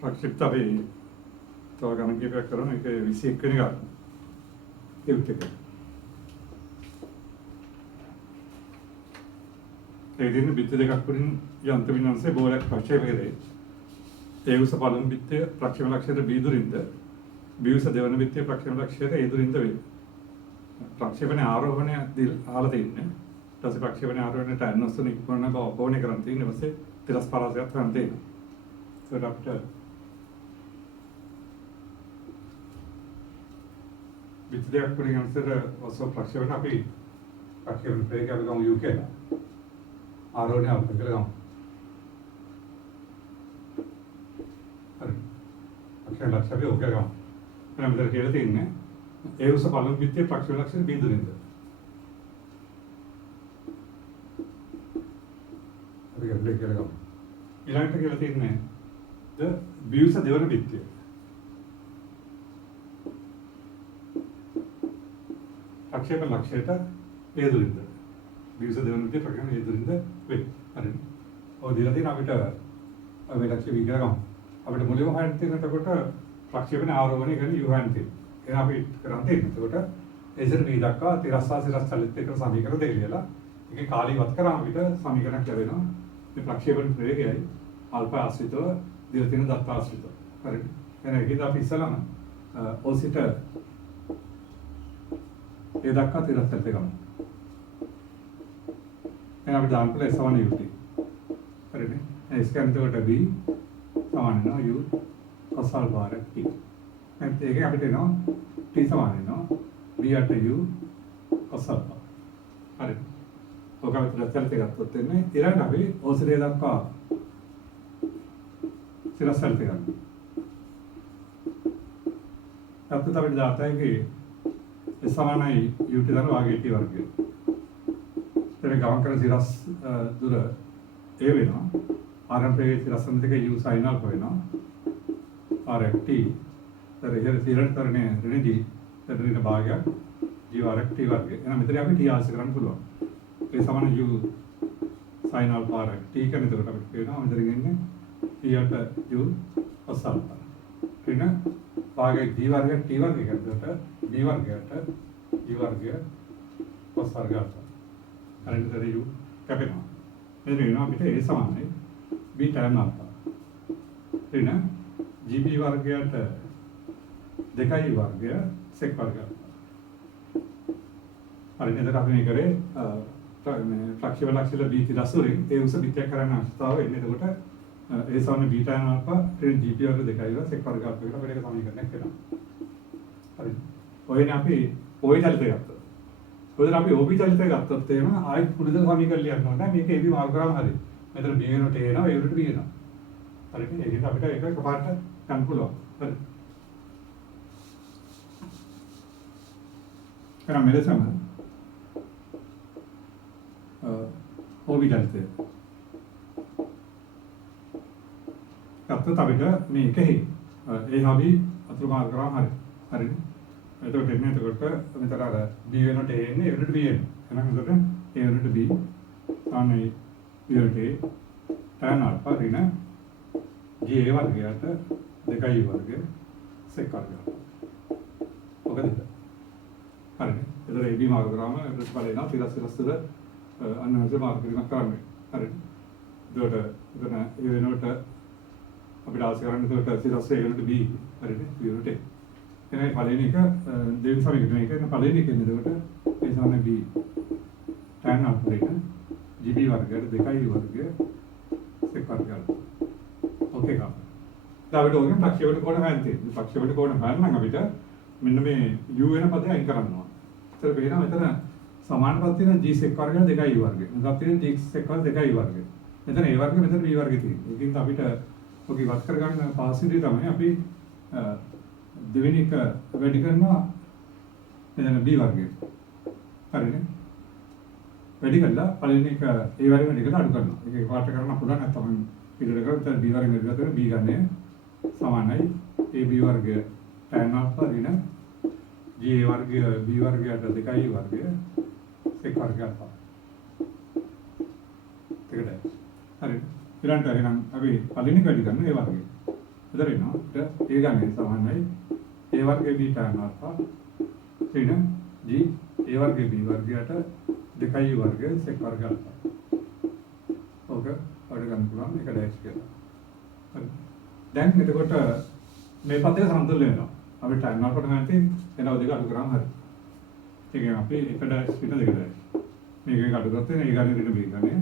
ප්‍රක්ෂිප්ත අපි තව ගණන් කීපයක් කරනවා. ඒක 21 වෙනි ගාන. ඉල්ට් එක. ඒ දින බිත්ති දෙකක් වලින් යන්ත්‍ර වින්‍යාසයේ බෝලයක් ප්‍රක්ෂේප කරේ. ඒ උස පළමු බිත්තිය ප්‍රක්ෂේපණ ලක්ෂයට B දුරින්ද B උස දෙවන බිත්තිය ප්‍රක්ෂේපණ ලක්ෂයට A දුරින්ද වේ. ප්‍රක්ෂේපණයේ ආරෝහණය අහලා තියෙන්නේ. ඊට පස්සේ ප්‍රක්ෂේපණයේ ආරෝහණයට ඇන්නොස්තුන ඉක්මන බව අපෝණය කරන් තියෙන්නේ. ඊට පස්සේ තිරස් පරාසයක් කරන් තියෙනවා. ඒක අපිට බිත්ති දෙකක් වලින් යන්ත්‍ර වස්තු ප්‍රක්ෂේපණ අපි ප්‍රක්ෂේපණ ප්‍රේකයක් ගමු UK ආරෝහණය අපිට කියලා ගමු. හරි. ප්‍රක්ෂේපණ ලක්ෂය අපි OK ගමු. එහෙනම් මෙතන කියලා තියෙන්නේ ඒ උස පළමු බිත්තිය ප්‍රක්ෂේපණ ලක්ෂයට B දුරින්ද. හරි අපි කියලා ගමු. ඊළඟට කියලා තියෙන්නේ B උස දෙවන බිත්තිය. ප්‍රක්ෂේපණ ලක්ෂයට A දුරින්ද. B උස දෙවන බිත්තිය ප්‍රක්ෂේපණ A දුරින්ද වේ. හරි. ඔය දීලා තියෙන අපිට මේ ලක්ෂ්‍ය විග්‍රහ ගමු. අපිට මුලින්ම හොයන්න තියෙන එතකොට ප්‍රක්ෂේපණ ආරෝහණය කරන U හොයන්න තියෙනවා. එහෙනම් අපි කරන් තියෙන්නේ. එතකොට A B දක්වා තිරස්සා සිරස් චලිත එක්ක සමීකරණ දෙක ලියලා ඒකේ කාලීවත් කරාම අපිට සමීකරණයක් ලැබෙනවා. මේ ප්‍රක්ෂේපණ ප්‍රවේගයයි අල්ෆා ආශ්‍රිතව දීලා තියෙන දත්ත ආශ්‍රිතව. හරිද? එහෙනම් ඒකද අපි ඉස්සලම ඔසිට A දක්වා තිරස් චලිත ගමු. එහෙනම් අපි දාන්න පුළුවන් S1 UT. හරිද? ඒ ස්කෑන් එතකොට B සමාන වෙනවා U cos alpha t. එහෙනම් ඒකේ අපිට එනවා t සමාන වෙනවා B at U cos alpha. හරි. ඔක අපිට රැස්තලට ගත්තොත් එන්නේ ඊළඟට අපි ඕසිරේ දක්වා සිරස්තලට ගන්න. අපිට අපිට දාතයගේ S සමානයි UT දාන වාගේ t වර්ගය. ඒක ගමන් කරන සිරස් දුර A වෙනවා. ආරම්භයේ සිරස් සම්බන්ධක U sin alpha වෙනවා. RT ඉතින් ඉරණ කරන්නේ ඍණදී දෙන්න භාගයක් G RT වර්ගය. එහෙනම් මෙතන අපි t ආශ කරන්න පුළුවන්. ඒ සමාන U sin alpha RT කියන එතකොට අපිට කියනවා මෙතන ඉන්නේ t at U cos alpha. ඍණ භාගයක් G වර්ගය t වර්ගය කරද්දී B වර්ගයට G වර්ගය cos වර්ගය alpha. හරිද? U කැපෙනවා. මෙතන වෙනවා අපිට ඒ සමානයි B tan alpha. ඍණ GB වර්ගයට 2 වර්ගය sec වර්ගය. හරි නේද? අපි මේ කරේ මේ ප්‍රක්ෂේපණ ලක්ෂ්‍ය B තිරසුරින් ඒ උස බිත්තියක් කරන්න අවස්ථාව එන්නේ. එතකොට ඒ සමන B tan alpha ඍණ GB වර්ග 2 වර්ග sec වර්ග අපිට කියලා මේක සමීකරණයක් වෙනවා. හරි. ඔයනේ අපි OB චලිතය ගත්තා. ඔතන අපි OB චලිතය ගත්තොත් එහෙම ආයෙත් පුරුදු සමීකරණ ලියන්න ඕනේ. මේක AB මාර්ග කරාම හරි. මෙතන B වෙනකොට A එනවා, A වෙනකොට B එනවා. හරිද? ඒකෙන් අපිට ඒක එකපාරට ගන්න පුළුවන්. හරි. එහෙනම් මෙලෙසම OB චලිතය ගත්තොත් අපිට මේ එකෙහි A හා B අතුරු මාර්ග කරාම හරි. හරිද? එතකොට මෙතන අර B වෙනකොට A එන්නේ, A වෙනකොට B එන්නේ. එහෙනම් එතකොට A වෙනකොට B සානයි B වෙනකොට A tan alpha ඍණ G A වර්ගයට 2 වර්ගය sec වර්ගය. ඔකද? හරිද? එතකොට AB මාර්ග කරාම ප්‍රතිඵල එනවා තිරස් තුර අන්නහස මාර්ග කිරීමක් කරන්නේ. හරිද? එතකොට එතන A වෙනකොට අපිට ආශ කරන්නේ එතකොට තිරස් A වෙනකොට B. හරිද? B වෙනකොට A. එහෙනම් පළවෙනි එක දෙවෙනි සමීකරණය එක පළවෙනි එක ඉන්නේ එතකොට ඒ සමාන B tan alpha ඍණ GB වර්ගයට 2 වර්ගය sec වර්ගය. ඕකේ ගන්න. දැන් අපිට ඕකෙන් ප්‍රක්ෂේපණ කෝණ හොයන්න තියෙනවා. ප්‍රක්ෂේපණ කෝණ හොයන්න නම් අපිට මෙන්න මේ U වෙන පදේ අයින් කරන්න ඕන. ඒතර පේනවා මෙතන සමාන පද තියෙන G sec වර්ගය 2 වර්ගය. මෙතන තියෙන G sec වර්ගය 2 වර්ගය. මෙතන A වර්ගය මෙතන B වර්ගය තියෙනවා. ඒකින් අපිට ඔක ඉවත් කරගන්න පාස්විදී තමයි අපි දෙවෙනි එක වැඩි කරනවා මෙතන B වර්ගය. හරිනේ? වැඩි කළා පළවෙනි එක A වර්ගය වැඩි කරලා අඩු කරනවා. ඒක පාට කරන්න පුළුවන් නැත්නම් පිළිවෙල කරලා B වර්ගය වැඩි කරලා B ගන්නේ සමානයි AB වර්ගය tan alpha ඍණ G A වර්ගය B වර්ගයට 2 වර්ගය sec වර්ගය alpha. ඒකද? හරි. ඊළඟට එහෙනම් අපි පළවෙනි වැඩි කරන ඒ වර්ගය. එතරිනවා ඒ ගන්නේ සමානයි a වර්ගයේ b tan alpha ඍණ g a වර්ගයේ b වර්ගයට 2u වර්ගයේ sec වර්ග alpha. ඕක වඩ ගන්න පුළුවන් එක ඩැෂ් කියලා. හරි. දැන් එතකොට මේ පදේ සමතුල්‍ය වෙනවා. අපි tan alpha ට ගන්න තියෙන දෙක අඩු කරාම හරි. ඒ කියන්නේ අපි එක ඩැෂ් පිට දෙක ඩැෂ්. මේකෙන් අඩු කරත් ඒ ගන්නේ ඍණ b ගන්නේ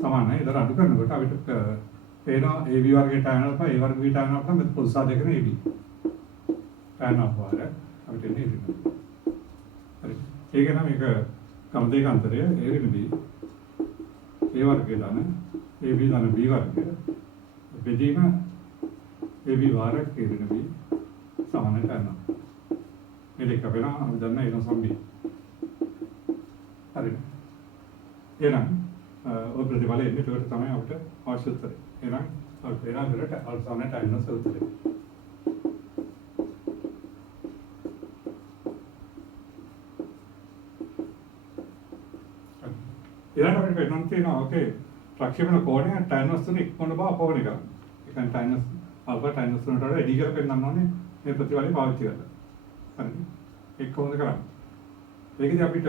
සමානයි. ඒතර අඩු කරනකොට අපිට පේනවා ab වර්ගයේ tan alpha a වර්ගයේ tan alpha මෙතන පොදු සාධකන ab. tan alpha වල අපිට එන්නේ ඍණ. හරි. ඒක නම් මේක කම දෙක අතරය a ඍණ b a වර්ගයේ දාන ab දාන b වර්ගය බෙදීම ab වාරක් a ඍණ b සමානයි tan alpha. මේ දෙක වෙනවා අපි දන්න ඒ සම්බි. හරිද? එහෙනම් ඔය ප්‍රතිඵලය එන්නේ ඒකට තමයි අපිට අවශ්‍ය උත්තරේ. එහෙනම් අපිට ඒනකට අල්සාන ටයිනස් උත්තරේ. ඊළඟට අපිට වෙනම තියෙනවා ඕකේ ප්‍රක්ෂේපණ කෝණය ටයිනස් තුන ඉක්මන බව අපවණි කරන්න. ඒ කියන්නේ ටයිනස් අල්ෆා ටයිනස් තුනට වඩා වැඩි කියලා පෙන්නන්න ඕනේ මේ ප්‍රතිඵලය පාවිච්චි කරලා. හරිද? ඒක කොහොමද කරන්නේ? ඒකදී අපිට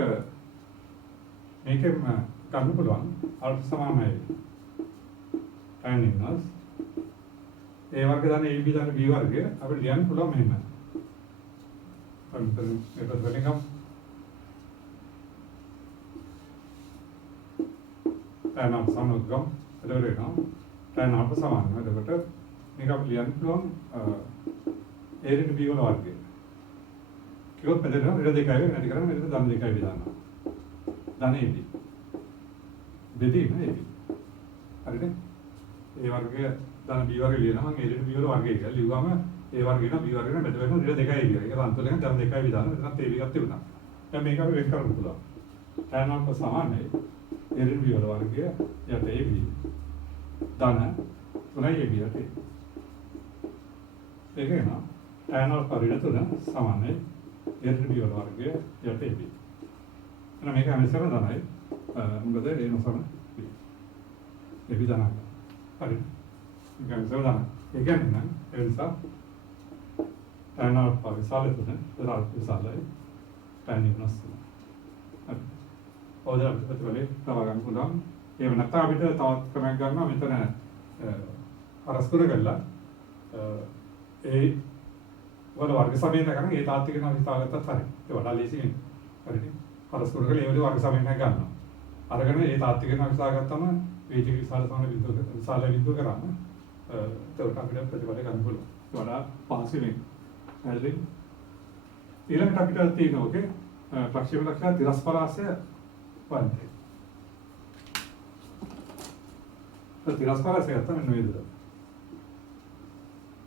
මේකෙන් ගන්න පුළුවන් අල්ෆා සමානයි tan inverse a වර්ග දාන ab දාන b වර්ගය අපිට ලියන්න පුළුවන් මෙහෙම. අපි මේක වෙලකම් tan alpha සමගම එතකොට වෙනවා tan alpha සමානයි. එතකොට මේක අපිට ලියන්න පුළුවන් a ඍණ b වල වර්ගය. කිව්වොත් මෙතන ඍණ දෙකයි නැති කරන්නේ මෙතන ධන දෙකයි විදානවා. ධන ab දෙදීම ab. හරිද? a වර්ගය ධන b වර්ගය ලියනවා මම a ඍණ b වල වර්ගය කියලා ලියුවම a වර්ගය න b වර්ගය න මෙතන වෙන ඍණ දෙකයි කියලා. ඒක අන්තලෙන් ධන දෙකයි විදානවා. මෙතනත් ab එකක් තිබුණා. දැන් මේක අපි වෙන් කරන්න පුළුවන්. tan alpha සමානයි a ඍණ b වල වර්ගය යට ab ධන 3 ab යට. ඒක එනවා tan alpha ඍණ 3 සමානයි a ඍණ b වල වර්ගය යට ab. එහෙනම් මේක හැමසම තමයි මොකද ඒ නොසම ඒ විධානක. හරි. මේක හැමසම තමයි. ඒ කියන්නේ නම් ඒ නිසා tan alpha විශාල තුන විශාල විශාලයි tan inverse තුන. හරි. ඔය අපිට ප්‍රතිඵලේ තව ගන්න පුළුවන්. එහෙම නැත්නම් අපිට තවත් ක්‍රමයක් ගන්නවා මෙතන අරස්කුර කරලා ඒ වල වර්ග සමයෙන් ගන්න ඒ තාත්වික නම් හිතාගත්තත් හරි. ඒක වඩා ලේසියි. හරිද? පරස්පර කරලා ඒ වගේ වර්ග සමයෙන් ගන්නවා. අරගෙන ඒ තාත්වික නම් හිතාගත්තම වේජික විශාල සමන බිඳුව විශාල බිඳුව කරාම ඒකට අපිට ප්‍රතිඵල ගන්න පුළුවන්. වඩා පහසු වෙන්නේ. හරිද? ඊළඟට අපිට තියෙනවා ඕකේ ප්‍රක්ෂේප ලක්ෂණ තිරස්පරාසය වන්තේ. තිරස්පරාසය ගත්තා මෙන්න මේ විදිහට.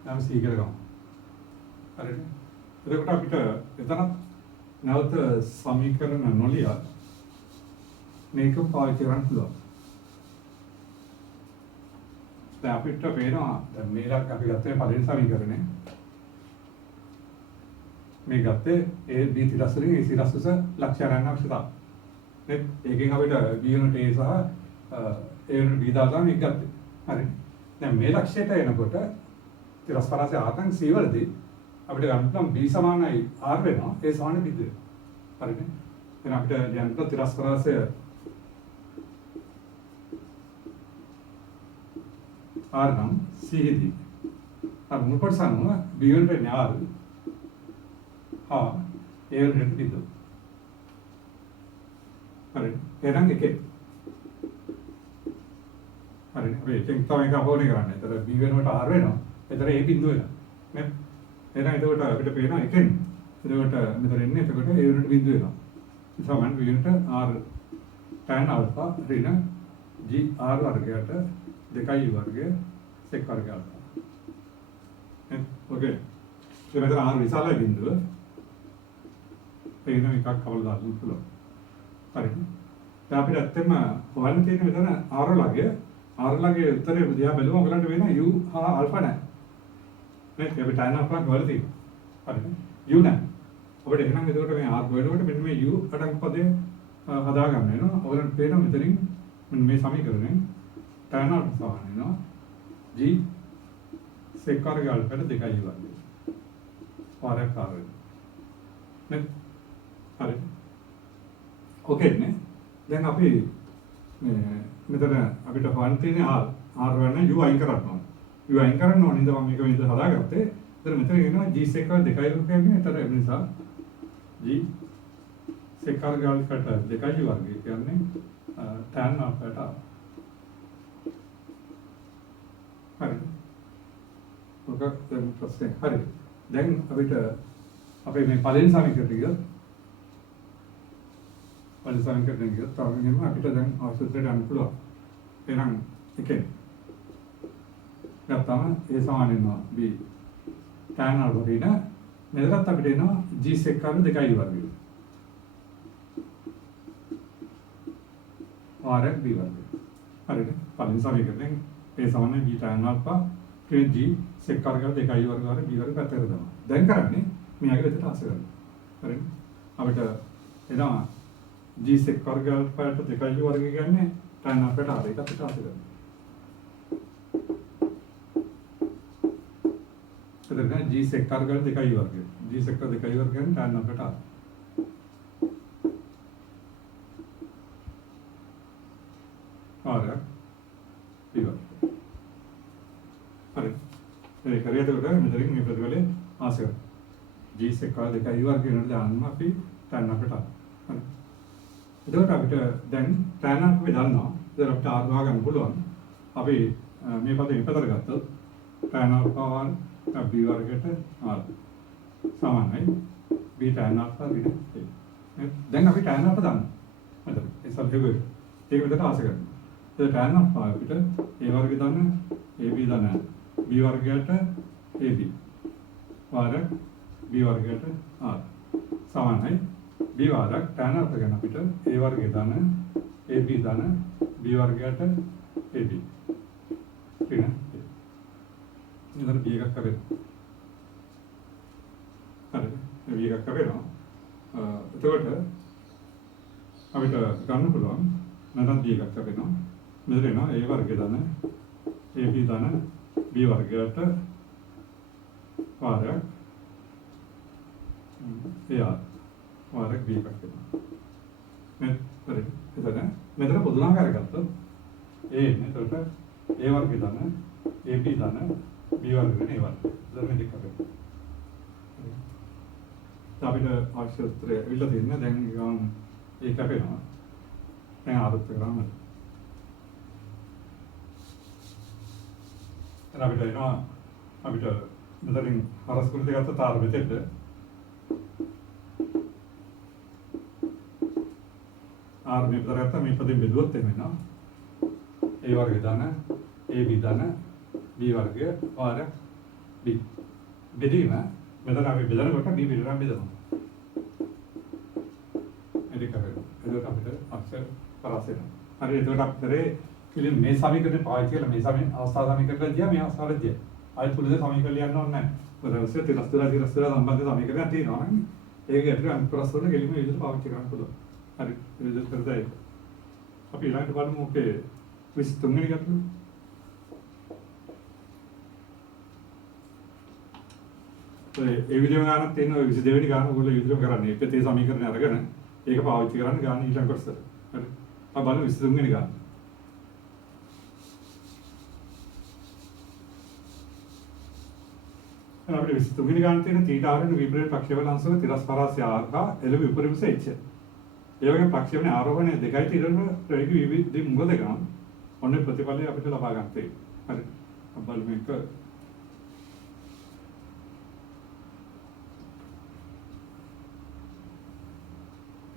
නම් C කියලා ගමු. හරිද? එතකොට අපිට එතන නැවත සමීකරණ නොලිය මේක පාවිච්චි කරන්න පුළුවන්. දැන් අපිට පේනවා දැන් මේලක් අපි ගත්තේ පළවෙනි සමීකරණය. මේ ගත්තේ a b තිරස් වලින් a සිරස් උස ලක්ෂ්‍යයන් අවශ්‍යතාව. ඒකෙන් අපිට b යුනිට් a සහ a යුනිට් b දාලා මේක ගත්තේ. හරි. දැන් මේ ලක්ෂ්‍යයට එනකොට තිරස් පරාසය ආතන් c වලදී අපිට ගන්න පුළුවන් b සමානයි r වෙනවා a සමාන b දෙක. හරිද? එහෙනම් අපිට ලියන්න තිරස් පරාසය r නම් c දී අර මුල් කොටස අනුව b යුනිට් වෙන්නේ r හා a යුනිට් b දෙක. හරිද? එහෙනම් එකේ හරිද? අපි එකෙන් තමයි එක අපෝනේ කරන්නේ. ඒතර b වෙනුවට r වෙනවා. ඒතර a බිඳුව වෙනවා. නේ? එහෙනම් එතකොට අපිට පේනවා එකෙන්. එතකොට මෙතන එන්නේ එතකොට a යුනිට් බිඳුව වෙනවා. සමාන b unit r tan alpha ඍණ g r වර්ගයට 2u වර්ගය sec වර්ගය alpha. ඕකේ. ඒ මෙතන r විශාල බිඳුව. ඒක නම් එකක් කවල දාන්න පුළුවන්. හරිද? දැන් අපිට ඇත්තටම හොයන්න තියෙන්නේ මෙතන r ළඟ උත්තරේ දිහා බැලුවම ඔයගලන්ට වෙන u හා alpha නැහැ. නේ? අපි tan alpha ගවල තියෙනවා. හරිද? u නැහැ. ඔබට එහෙනම් එතකොට මේ r ගොඩනකොට මෙන්න මේ u අඩංගු පදේ හදා ගන්න වෙනවා. ඔයගලන්ට පේනවා මෙතනින් මෙන්න මේ සමීකරණයෙන් tan alpha සමාන වෙනවා g sec වර්ගය අල්ෆාට 2 වර්ගය. පාරක් ආරෙන්න. නේ? හරි. ඕකේ නේ? දැන් අපි මෙතන අපිට හොයන්න තියෙන්නේ r වෙන u අයින් කරන්න ඕනේ. u අයින් කරන්න ඕනේ ඉතින් මම මේක විදිහට හදාගත්තේ. එතන මෙතන කියනවා g sec වර්ගය 2 කියන්නේ එතන ඒ නිසා g sec වර්ගය අල්ෆාට 2 වර්ගය කියන්නේ tan අල්ෆාට හරි. ඔක දැන් ප්‍රශ්නේ හරි. දැන් අපිට අපේ මේ පළවෙනි සමීකරණය ගියොත් පළවෙනි සමීකරණය ගියොත් තාම අපිට දැන් අවශ්‍යත්වයට යන්න පුළුවන්. එහෙනම් එකෙන් ගත්තාම a සමාන වෙනවා b tan අල්ෆා දින මෙතනත් අපිට එනවා g sec වර්ග 2 වර්ගය. r b වර්ගය. හරිද? පළවෙනි සමීකරණයෙන් a සමාන b tan alpha g sec වර්ග 2 වර්ග වල b වර්ග පැත්තකට දානවා. දැන් කරන්නේ මෙයාගේ විදිහට ආස කරනවා. හරිද? අපිට එනවා g sec වර්ග අල්ෆාට 2 වර්ගය කියන්නේ tan අල්ෆාට r එකත් පිට ආස කරනවා. එතන g sec වර්ග 2 වර්ගය. g sec 2 වර්ග කියන්නේ tan අල්ෆාට r. r b වර්ගය. හරි. ඒක හරියට මෙතනින් මේ ප්‍රතිඵලය ආස කරනවා. g sec වර්ග 2 වර්ගය වෙනකොට දාන්න අපි tan අල්ෆාට r. හරි. එතකොට අපිට දැන් tan අල්ෆා අපි දන්නවා. ඉතින් අපිට r ගන්න පුළුවන්. අපි මේ පදේ විපතර ගත්තොත් tan අල්ෆා b වර්ගයට r සමානයි b tan අල්ෆා දින a. දැන් අපි tan අල්ෆා දන්නවා. හරිද? ඒ සල්හෙව්වේ. ඒක විදිහට ආස කරනවා. ඉතින් tan අල්ෆා අපිට a වර්ගය දන්න ab දන්න b වර්ගයට ab වාරක් b වර්ගයට r සමානයි b වාරක් tan අල්ෆා ගන්න අපිට a වර්ගය දන්න ab දන්න b වර්ගයට ab ඍණ ඉතින් b එකක් කරේනවා. හරිද? b එකක් කරේනවා. එතකොට අපිට ගන්න පුළුවන් නැත්නම් b එකක් කරේනවා. මෙතන එනවා a වර්ගය දන්න ab දන්න b වර්ගයට වාරයක් ar වාරයක් b එකක් වෙනවා. හරි. මෙතන පොදුනාකාර ගත්තොත් a නේ. එතකොට a වර්ගය දන්න ab දන්න b වර්ග වෙන a වර්ග. දැන් මේක කරේ. අපිට අවශ්‍ය උත්තරය අවිල්ල දෙන්න දැන් ගාන ඒක අපේනවා. දැන් ආරම්භ කරමු. දැන් අපිට එනවා අපිට මෙතනින් හරස් කුල දෙක අතර තාර මෙතෙන්ද r මේ විතර ගත්තා මේ පදෙන් බෙදුවොත් එහෙම වෙනවා. a වර්ගය දාන ab දාන b වර්ගය වාරයක් b බෙදීම මෙතන අපි බෙදනකොට b පිළිරම් බෙදනවා. ඒක කරේ. එතකොට අපිට අක්ෂර පරාස වෙනවා. හරි. එතකොට අපිට ඉතින් මේ සමීකරණය පාවිච්චි කරලා මේ අවස්ථා සමීකරණය දිහා මේ අවස්ථාවට දිහා. ආයෙත් පුරුදු සමීකරණ ලියන්න ඕනේ නැහැ. මොකද තිරස්තර සම්බන්ධ සමීකරණයක් තියෙනවා නම් ඒක ඇතුළේ අනුප්‍රස්ත වල ගෙලිම විදිහට පාවිච්චි කරන්න පුළුවන්. හරි. ඒ විදිහට කරලා ඒක. අපි ඊළඟට බලමු ඔකේ 23 වෙනි ගැටලුව. ඒ විදිහම ගානක් තියෙනවා 22 වෙනි ගාන ඔයගොල්ලෝ විදිහම කරන්නේ. ඒකත් ඒ සමීකරණය අරගෙන ඒක පාවිච්චි කරන්න ගාන ඊළඟ කොටසට. හරි. අපි බලමු 23 වෙනි ගාන. අපිට 23 වෙනි ගාන තියෙන θ වෙන විපරීත ප්‍රක්ෂේපණ අංශවල තිරස් පරාසය r හා එළඹ විපරිමස h. ඒ වගේම ප්‍රක්ෂේපණයේ ආරෝහණය 2යි තියෙනවා ප්‍රවේග විවිධ මුල දෙක නම් ඔන්න ප්‍රතිඵලය අපිට ලබා ගන්න තියෙනවා. හරි. අපි බලමු මේක.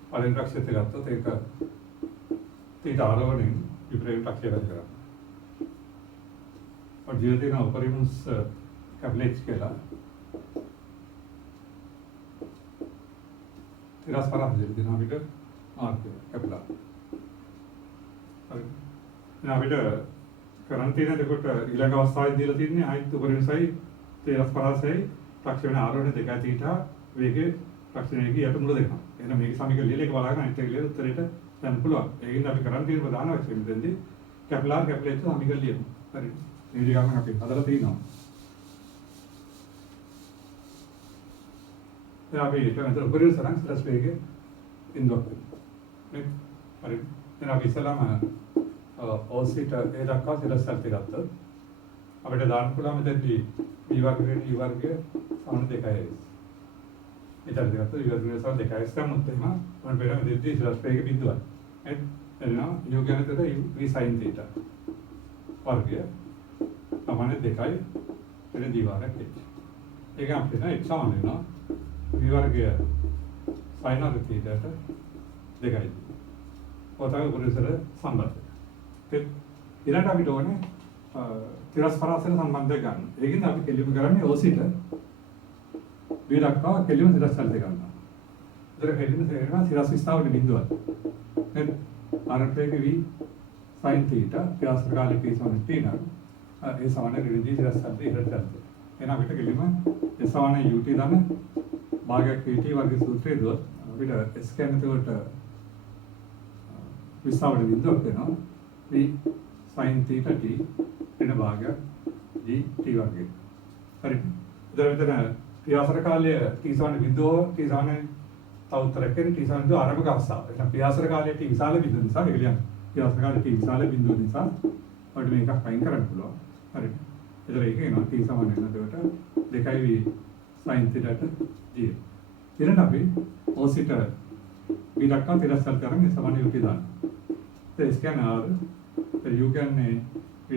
පළවෙනි ප්‍රක්ෂේපය ගත්තොත් ඒක θ ආරෝහණයෙන් විපරීත ප්‍රක්ෂේපණය කරා. और जीरो तीन उपरिमस कैप्लेज केला तिरास परा जीरो तीन अभी कर आर के कैपला अभी तो करंटी ने देखो इलाका अवस्था दिला तीन ने आई तो उपरिमस आई तिरास परा से प्रक्षेपण आरोहण देखा थीटा वेगे प्रक्षेपण की यार मुझे देखना है ना मेरे सामने के लिए लेके वाला है ना इतने लिए उत्तर इटे सैंपल हुआ लेकिन अभी करंटी ने बताना है इसमें देंगे कैपलार कैप्लेज तो हमें कर लिए अरे ये जगह में काफी अदर तीन हो අපි ඒක මෙතන උපරිම සරන් සිරස් වේගයේ බිඳුවක් නේ හරි දැන් අපි ඉස්සලාම ඕසිට ඒ දක්වා සිරස් සල්ටි ගත්තොත් අපිට දාන්න පුළුවන් මෙතනදී B වර්ගයෙන් E වර්ගය සමාන 2යි ඊට දෙකට E වර්ගය සමාන 2යි සමුත් එහම මොන පෙරම දෙද්දී සිරස් වේගයේ බිඳුවක් නේ එනවා U ගැනතට V sin θ වර්ගය සමාන 2යි එන D වර්ගයක් ඒක අපිට x සමාන වෙනවා V වර්ගය sin වර්ග θ ට 2යි ඔතන උපරිසර සම්බන්ධය ඊළඟට අපිට ඕනේ තිරස් පරාසන සම්බන්ධය ගන්න. ඒකෙන් අපි කෙලිම කරන්නේ OC-ට B දක්වා කෙලිම තිරස් සල්ලි ගන්නවා. ඒතර කෙලිම තේරෙනවා තිරස් විස්තාවන බිඳුවක්. නේද? ආරම්භයක V sin θ තිරස් කාලික සමන තියෙන. ඒ සමාන ඍජුව තිරස් සල්ලි ඉරට ගන්නවා. එහෙනම් අපිට කෙලිම ඒ සමාන UT දන භාගයක් VT වර්ග සූත්‍රය දුවත් අපිට S කියන්නේ එතකොට විස්තාවන බිඳුවක් වෙනවා. V sin θ t එන භාගයක් G t වර්ගය. හරි. එතන මෙතන ක්‍රියාසර කාලය t සමාන බිඳුව t සමාන තව උත්තරයක් කියන්නේ t සමාන බිඳුව ආරම්භක අවස්ථාව. එහෙනම් ක්‍රියාසර කාලයේ t විශාල බිඳුව නිසා ඒක කියන්නේ ක්‍රියාසර කාලයේ t විශාල බිඳුව නිසා අපිට මේකක් අයින් කරන්න පුළුවන්. හරි. එතන ඒක එනවා t සමාන වෙනකොට 2v sin θ ට g. ඊළඟ අපි OC-ට b දක්වා තිරස්සල් කරන්නේ සමාන යුක්ති දාන්න. ඒ කියන්නේ r u කියන්නේ v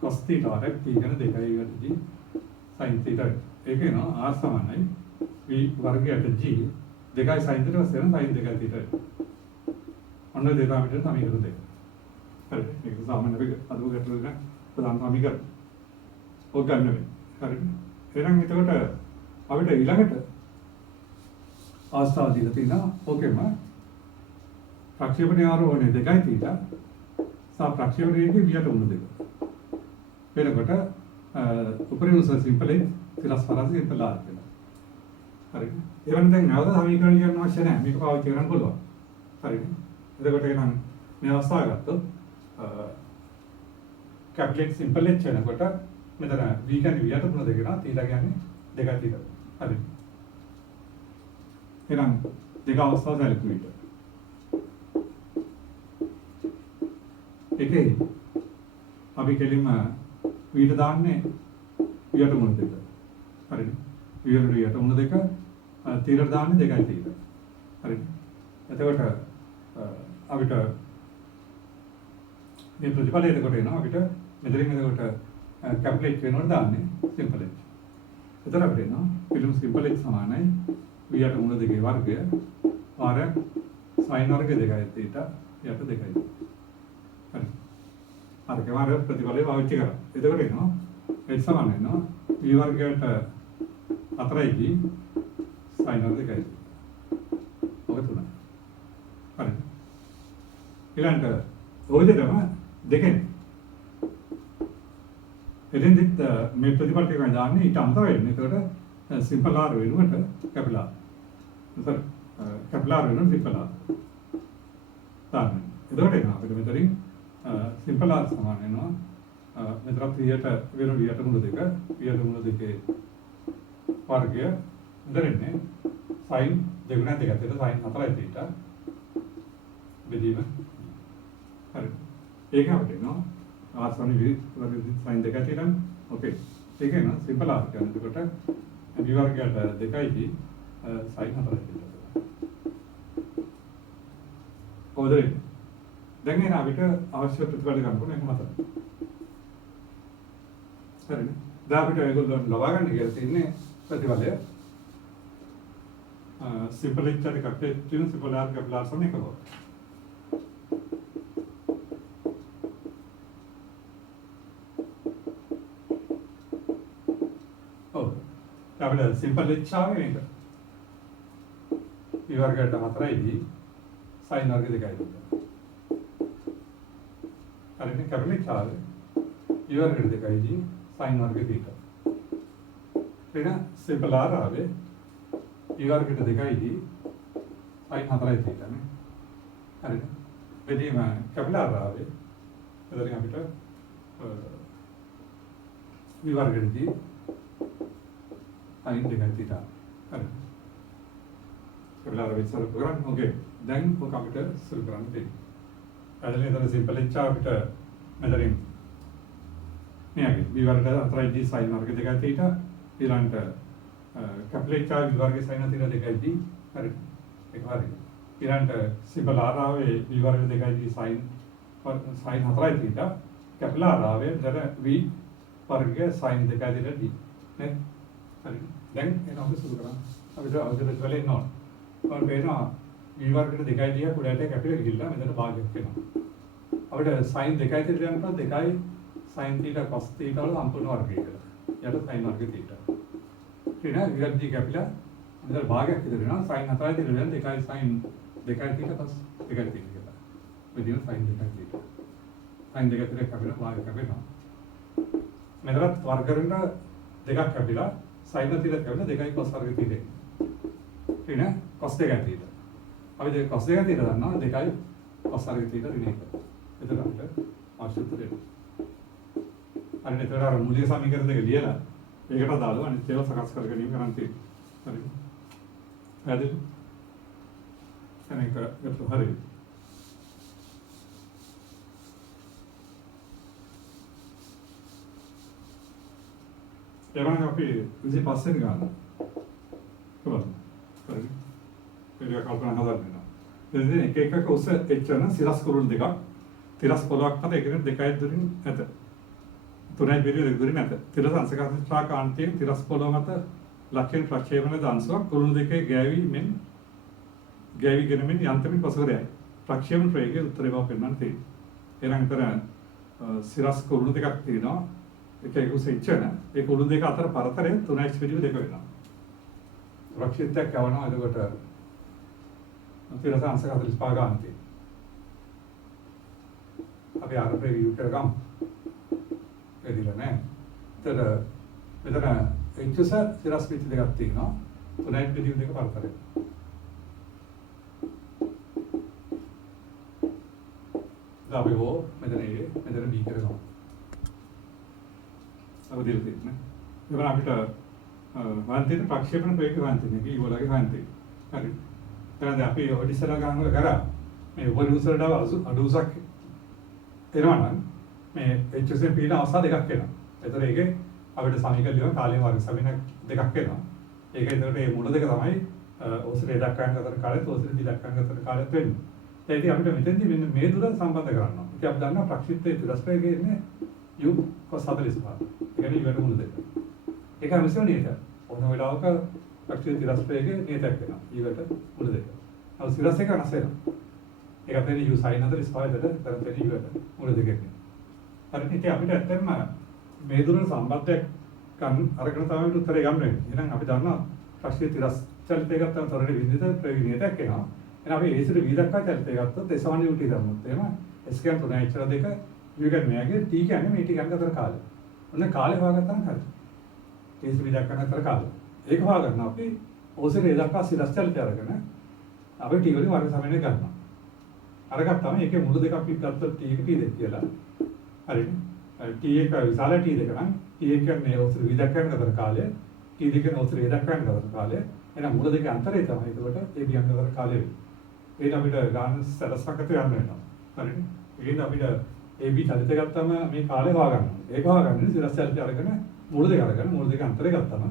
cos θ රැක් t ගැන 2යි වට g sin θ ඒක එනවා r සමානයි v වර්ගයට g 2යි sin θ වශයෙන් sin 2යි θ ඔන්න දෙකම විතර සමීකරණ දෙක හරි මේක සාමාන්‍ය අපි අදව ගැටලු දෙන ප්‍රධාන සමීකරණ ඔක් ගන්න වෙයි හරි එහෙනම් එතකොට අපිට ඊළඟට අවස්ථාව දීලා තියෙනවා ඕකේම ප්‍රක්ෂේපණයේ ආරෝහණය 2යි θ සා ප්‍රක්ෂේපණයේ වියට උණු දෙක වෙනකොට උපරිම සිම්පල් තිරස් පරාස සිම්පල් ආර් කියලා. හරිද? ඒ වගේ දැන් නැවත සමීකරණ ලියන්න අවශ්‍ය නැහැ. මේක පාවිච්චි කරන්න පුළුවන්. හරිද? එතකොට එහෙනම් මේ අවස්ථාව ගත්තොත් කැප්ටන් සිම්පල් h වෙනකොට මෙතන v කියන්නේ වියට උණු දෙක නා θ කියන්නේ 2යි θ. හරිද? එහෙනම් දෙක අවස්ථාව සැලකුවිට. ඒකේ අපි කෙලින්ම ඊට දාන්නේ වියට මුණ දෙක. හරිද? වියට මුණ දෙක තීරට දාන්නේ 2යි තීර. හරිද? එතකොට අපිට මේ ප්‍රතිඵලය එතකොට එනවා අපිට මෙතනින් එතකොට කැප්ටන් h වෙනකොට දාන්නේ සිම්පල් h. එතකොට අපිට එනවා පිළිම සිම්පල් h සමානයි වියට මුණ දෙකේ වර්ගය වාරයක් sin වර්ගය 2යි තීට යට 2යි. හරි. අර කෙමාර ප්‍රතිඵලය පාවිච්චි කරා. එතකොට එනවා h සමාන වෙනවා v වර්ගයට 4යි g sin වර්ග 2යි. ඔක තුනයි. හරි. ඊළඟට ඔය දෙකම දෙකෙන් එතෙන්දිත් මේ ප්‍රතිඵල ටික දාන්නේ ඊට අමතරව වෙන්නේ. එතකොට සිම්පල් r වෙනුවට කැපිටල් r. උතර කැපිටල් r වෙනුවට සිම්පල් r. දාන්න. එතකොට එනවා අපිට මෙතනින් සිම්පල් r සමාන වෙනවා මෙතන 3ට වෙන වියට මුල දෙක වියට මුල දෙකේ වර්ගය ඉඳරන්නේ sin දෙගුණ දෙකකට sin 4යි θ බෙදීම හරි ඒක අපිට එනවා r සමාන v වර්ග sin 2යි තියෙනවා ඕකේ ඒක එනවා සිම්පල් r කියන්නේ එතකොට v වර්ගයට 2යි sin 4යි θ කොහොමද දැන් එන අපිට අවශ්‍ය ප්‍රතිඵල ගන්න ඕනේ මත. හරිනේ. දැන් අපිට ඒගොල්ලෝ ලබා ගන්න කියලා තියෙන්නේ ප්‍රතිඵලය. සිම්පල් h එකක් තියෙන සිම්පල් r කැපිටල් r සමන එකව. ඔව්. අපිට සිම්පල් h ආවේ මේක. v වර්ගයට 4යි sin වර්ග 2යි. හරිනේ කැපිටල් h ආවේ v වර්ගයට 2යි sin වර්ග θ. එන සිම්පල් r ආවේ v වර්ගයට 2යි sin 4යි θ නේ. හරිද? බෙදීම කැපිටල් r ආවේ එතනින් අපිට v වර්ගයට sin 2යි θ. හරිද? කැපිලා අර ඉස්සර කරන්නේ. ඕකේ. දැන් ඔක අපිට සුළු කරන්න තියෙනවා. ඇදලා ඉතන සිම්පල් එච්චා අපිට මෙතනින් මෙයාගේ B වර්ගයට අතරයි D sin වර්ග දෙකයි තියෙනවා. ඊළඟට කැපිලා එච්චා B වර්ගයේ sin තියෙන දෙකයි D. හරි. ඒක හරි. ඊළඟට සිම්පල් R ආවේ B වර්ග දෙකයි D sin හතරයි තියෙනවා. කැපිලා R ආවේ මෙතන V වර්ගයේ sin දෙකයි තියෙන D. නේ? හරි. දැන් ඒක අපි සුළු කරා. අපිට අවශ්‍ය වෙලේ නෝන. ඔන්න වෙනවා V වර්ගයට දෙකයි දිහා කුඩයට කැපිලා ගිහිල්ලා මෙතන භාගයක් වෙනවා. අපිට sin දෙකයි තියලා යනකොට දෙකයි sin θ cos θ වල සම්පූර්ණ වර්ගයකට. යට sin වර්ගය θ. ඊට විග්‍රහදී කැපිලා මෙතන භාගයක් ඉදිරිය වෙනවා. sin හතරයි තියලා යන දෙකයි sin දෙකයි θ cos දෙකයි θ කියලා. මෙදින sin දෙකයි θ. sin දෙකයි තියලා කැපිලා භාගයක් වෙනවා. මෙතනත් වර්ගයෙන් දෙකක් කැපිලා sin තියලා කැපිලා දෙකයි cos වර්ගය θ දෙක. ඊට cos දෙකයි θ. අපි දෙක cos දෙකයි තියලා ගන්නවා දෙකයි cos වර්ගය θ ඍණ 1. එතකොට අපිට අවශ්‍ය උත්තරය. අනිත් ඒතර අර මූලික සමීකරණ දෙක ලියලා ඒකට දාලා අනිත් ඒවා සකස් කර ගැනීම කරන් තියෙනවා. හරි. පැහැදිලි? එනක ගත්ත හරි. එවනම් අපි 25 වෙනි ගාන. කොහොමද? හරි. ඒක කල්පනා හදන්න. දැන් එක එකක උස එච්චරන සිරස් කුරුල් දෙකක් තිරස් පොලක් මත එකකට දෙකයි දුරින් ඇත. තුනයි පිළිවෙල දුරින් ඇත. තිරස් අංශකථා කාන්තයෙන් තිරස් පොලව මත ලක්ෂණ ප්‍රක්ෂේපණ දංශුවක් කුරුළු දෙකේ ගෑවිගෙනමින් යන්ත්‍රමින් පසුකර යයි. ප්‍රක්ෂේපණ ප්‍රයෝගයේ උත්තරේ බව පෙන්වන්න තියෙනවා. ඊළඟට සිරස් කුරුළු දෙකක් තියෙනවා. එක එක උස එච්චරන ඒ කුරුළු දෙක අතර පරතරය 3x පිළිවෙල දෙක වෙනවා. ප්‍රක්ෂේපයක් යවනවා එතකොට තිරස් අංශක 45 ගානතියි. අපි ආර ප්‍රයෝග කරගමු. එදිලා නෑ. එතන මෙතන එච්චස සිරස් පිටි දෙකක් තියෙනවා. තුනයි පිටි දෙක පරතරය. අපි හෝ මෙතන A මෙතන B කරගමු. අපි දෙල තියෙන්නේ. ඒවල අපිට වාන්තින ප්‍රක්ෂේපණ ප්‍රයෝග වාන්තිනේ කී වලගේ වාන්තිනේ. හරි. එහෙනම් අපි ඔය ඉස්සරහ ගන්න කරා මේ උපරිමසලට අඩු උසක් එනවා නම් මේ HSM පීන අවස්ථා දෙකක් එනවා. ඒතර ඒකේ අපිට සමීකරණ ලියන කාලය වර්ග සමින දෙකක් එනවා. ඒක ඒතර මේ මුල දෙක තමයි ඔස්සේ දක්වන්න අතර කාලෙත් ඔස්සේ දී දක්වන්න අතර කාලෙත් වෙන්නේ. ඒ ඉතින් අපිට මෙතෙන්දී මෙන්න මේ දුර සම්බන්ධ කරනවා. ඉතින් අපි දන්නවා ප්‍රක්ෂිප්තයේ තිරස්පයගේ ඉන්නේ u cos 45. ඒ කියන්නේ ඉවට මුල දෙක. ඒක හැමසෙම නියත. ඕන වෙලාවක ප්‍රක්ෂිප්ත තිරස්පයගේ නියතයක් වෙනවා. ඉවට මුල දෙක. අවු සිරස් එක වෙනස් වෙනවා. ඒක අපේ u sin 45 කට කරතේ ඉවට මුල දෙකක්. හරි ඉතින් අපිට ඇත්තටම මේ දුර සම්බන්ධයක් අරගෙන තමයි උත්තරේ ගන්න වෙන්නේ. එහෙනම් අපි දන්නවා ප්‍රක්ෂිප්ත තිරස් චලිතය ගත්තම තරණේ විඳිත ප්‍රවිණිතයක් එනවා. එහෙනම් අපි ඒ සිට v දක්වා චලිතය ගත්තොත් s සමාන ut දාමුත් එහෙම s කියන්නේ 3 ඉච්චර දෙක u කියන්නේ මෙයාගේ t කියන්නේ මේ t ගන්න අතර කාලය. ඔන්න කාලය හොයාගත්තාම හරි. ඒ සිට v දක්වා අතර කාලය. ඒක හොයාගන්න අපි ඕසේ ඒ දක්වා සිරස් චලිතය අරගෙන අපි t වලින් වර්ග සමනය ගන්නවා. අරගත්තාම ඒකේ මුළු දෙකක් අපි ගත්තොත් t එක t දෙක කියලා. හරිද? t එක විශාල t දෙක නම් t එක කියන්නේ ඕසේ v දක්වා අතර කාලය t දෙක කියන්නේ ඕසේ a දක්වා අතර කාලය. එහෙනම් මුළු දෙක අතරේ තමයි ඒකට a b අතර කාලය වෙන්නේ. ඒක අපිට ගාන සරසකට යන්න වෙනවා. හරිද? ඒකෙන් අපිට AB චලිත ගත්තම මේ කාලය හොයාගන්න. ඒක හොයාගන්න සිරස් චලිතය අරගෙන මුළු දෙක අතරේ ගත්තම